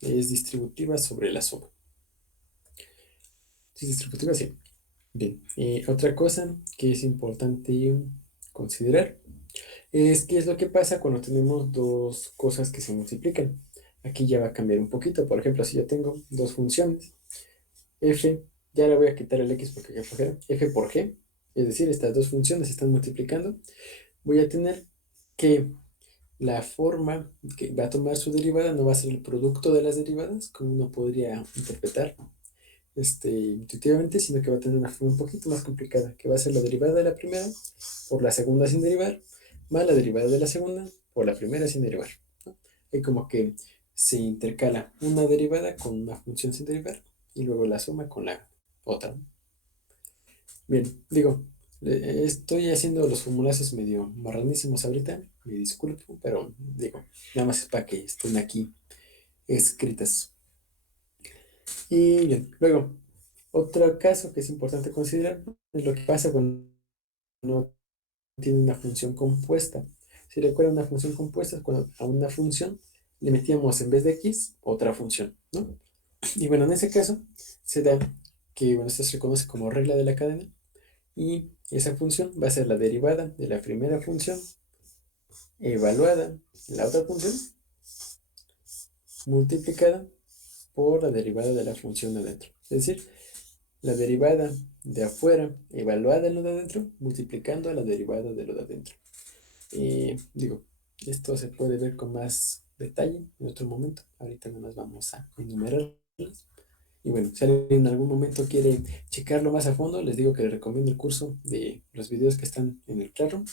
es distributiva sobre la suma. ¿Es distributiva? Sí. Bien. Otra cosa que es importante considerar es qué es lo que pasa cuando tenemos dos cosas que se multiplican. Aquí ya va a cambiar un poquito. Por ejemplo, si yo tengo dos funciones, f, ya le voy a quitar el x porque qué flojera, f por g, es decir, estas dos funciones se están multiplicando, voy a tener que la forma que va a tomar su derivada no va a ser el producto de las derivadas, como uno podría interpretar intuitivamente, sino que va a tener una forma un poquito más complicada, que va a ser la derivada de la primera por la segunda sin derivar, más la derivada de la segunda por la primera sin derivar, ¿no? Y como que se intercala una derivada con una función sin derivar y luego la suma con la otra, ¿no? Bien, digo, estoy haciendo los formulazos medio marranísimos ahorita, me disculpo, pero digo, nada más es para que estén aquí escritas. Y bien, luego, otro caso que es importante considerar, ¿no?, es lo que pasa cuando uno tiene una función compuesta. Si recuerdan, una función compuesta es cuando a una función le metíamos en vez de x otra función, ¿no? Y bueno, en ese caso se da que, bueno, esto se reconoce como regla de la cadena y esa función va a ser la derivada de la primera función evaluada en la otra función multiplicada por la derivada de la función de adentro. Es decir, la derivada de afuera evaluada en lo de adentro multiplicando a la derivada de lo de adentro. Digo, esto se puede ver con más detalle en otro momento. Ahorita nada más vamos a enumerarlas. Y bueno, si alguien en algún momento quiere checarlo más a fondo, les digo que les recomiendo el curso de los videos que están en el Classroom.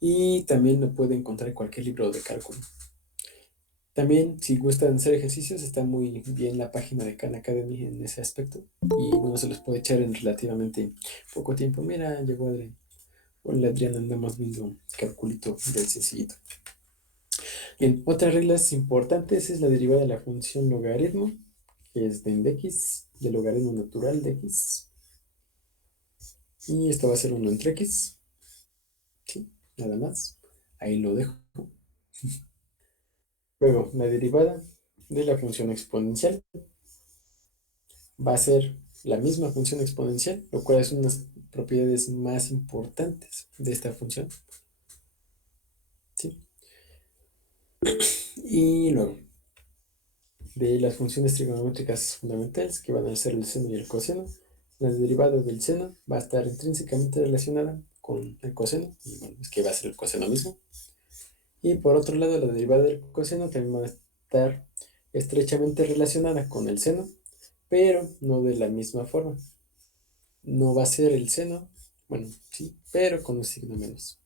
Y también lo puede encontrar en cualquier libro de cálculo. También, si gustan hacer ejercicios, está muy bien la página de Khan Academy en ese aspecto. Y uno se los puede echar en relativamente poco tiempo. Mira, llegó Adrián. Hola Adrián, andamos viendo calculito del sencillito. Bien, otras reglas importantes es la derivada de la función logaritmo, que es de x, del logaritmo natural de x. Y esto va a ser 1 entre x. ¿Sí? Nada más. Ahí lo dejo. Luego, la derivada de la función exponencial va a ser la misma función exponencial, lo cual es unas propiedades más importantes de esta función. ¿Sí? Y luego, de las funciones trigonométricas fundamentales, que van a ser el seno y el coseno, la derivada del seno va a estar intrínsecamente relacionada con el coseno, y bueno, es que va a ser el coseno mismo. Y por otro lado, la derivada del coseno también va a estar estrechamente relacionada con el seno, pero no de la misma forma. No va a ser el seno, bueno, sí, pero con un signo menos.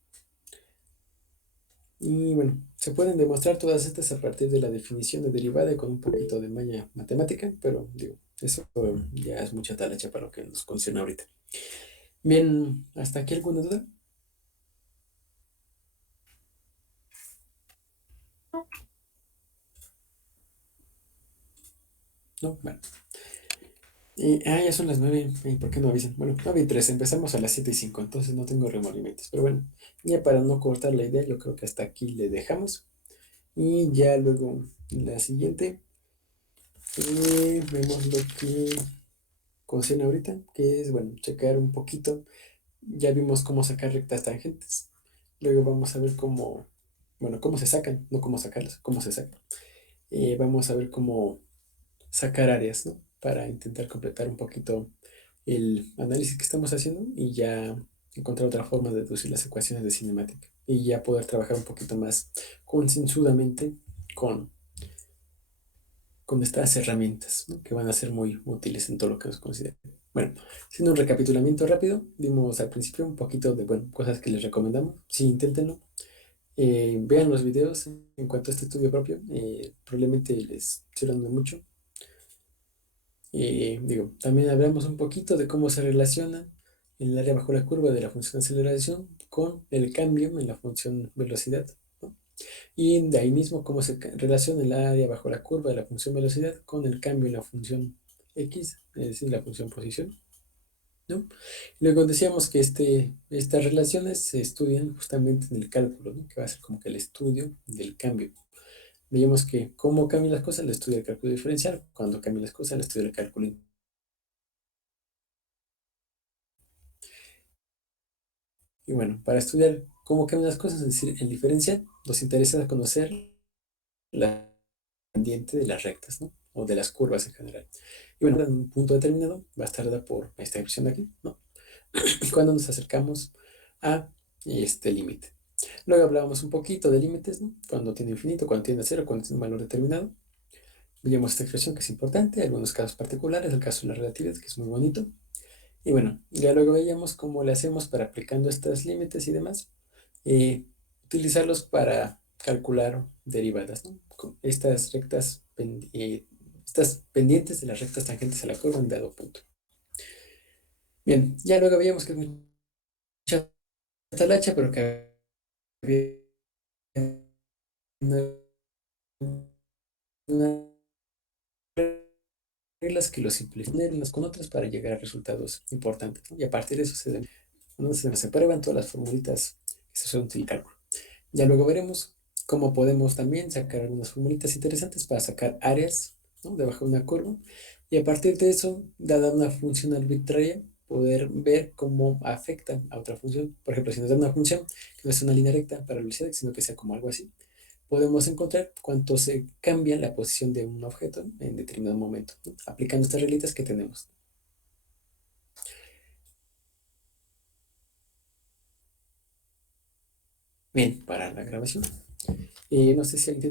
Y bueno, se pueden demostrar todas estas a partir de la definición de derivada y con un poquito de maña matemática, pero digo, eso ya es mucha talacha para lo que nos concierne ahorita. Bien, ¿hasta aquí alguna duda? No, bueno. Ya son las 9. ¿Por qué no avisan? Bueno, 9:03, empezamos a las 7:05, entonces no tengo remordimientos. Pero bueno, ya para no cortar la idea, yo creo que hasta aquí le dejamos. Y ya luego, la siguiente, vemos lo que concierne ahorita, que es, bueno, checar un poquito. Ya vimos cómo sacar rectas tangentes. Luego vamos a ver cómo, bueno, cómo se sacan, no cómo sacarlas, cómo se sacan. Vamos a ver cómo sacar áreas, ¿no? Para intentar completar un poquito el análisis que estamos haciendo y ya encontrar otra forma de deducir las ecuaciones de cinemática y ya poder trabajar un poquito más concienzudamente con, con estas herramientas, ¿no? Que van a ser muy útiles en todo lo que nos considere. Bueno, haciendo un recapitulamiento rápido, vimos al principio un poquito de, bueno, cosas que les recomendamos. Sí, inténtenlo. Vean los videos en cuanto a este estudio propio. Probablemente les sirvan de mucho. Digo, también hablamos un poquito de cómo se relaciona el área bajo la curva de la función de aceleración con el cambio en la función velocidad, ¿no? Y de ahí mismo cómo se relaciona el área bajo la curva de la función velocidad con el cambio en la función x, es decir, la función posición, ¿no? Luego decíamos que estas relaciones se estudian justamente en el cálculo, ¿no? Que va a ser como que el estudio del cambio. Veíamos que cómo cambian las cosas, el estudio del cálculo diferencial, cuando cambian las cosas, el estudio del cálculo. Y bueno, para estudiar cómo cambian las cosas, es decir, el diferencial, nos interesa conocer la pendiente de las rectas, ¿no? O de las curvas en general. Y bueno, en un punto determinado va a estar dada por esta expresión de aquí, ¿no? Cuando nos acercamos a este límite. Luego hablábamos un poquito de límites, ¿no? Cuando tiene infinito, cuando tiene cero, cuando tiene un valor determinado. Veíamos esta expresión que es importante, algunos casos particulares, el caso de la relatividad, que es muy bonito. Y bueno, ya luego veíamos cómo le hacemos para aplicando estos límites y demás, utilizarlos para calcular derivadas, ¿no? Con estas rectas, estas pendientes de las rectas tangentes a la curva en dado punto. Bien, ya luego veíamos que es mucha talacha, pero que había unas reglas que lo simplifican unas con otras para llegar a resultados importantes, ¿no? Y a partir de eso se prueban todas las formulitas que se suelen utilizar en cálculo. Ya luego veremos cómo podemos también sacar algunas formulitas interesantes para sacar áreas, ¿no? Debajo de una curva. Y a partir de eso, dada una función arbitraria, poder ver cómo afecta a otra función. Por ejemplo, si nos da una función que no es una línea recta para velocidad, sino que sea como algo así, podemos encontrar cuánto se cambia la posición de un objeto en determinado momento, ¿no? Aplicando estas reglitas que tenemos. Bien, para la grabación. No sé si alguien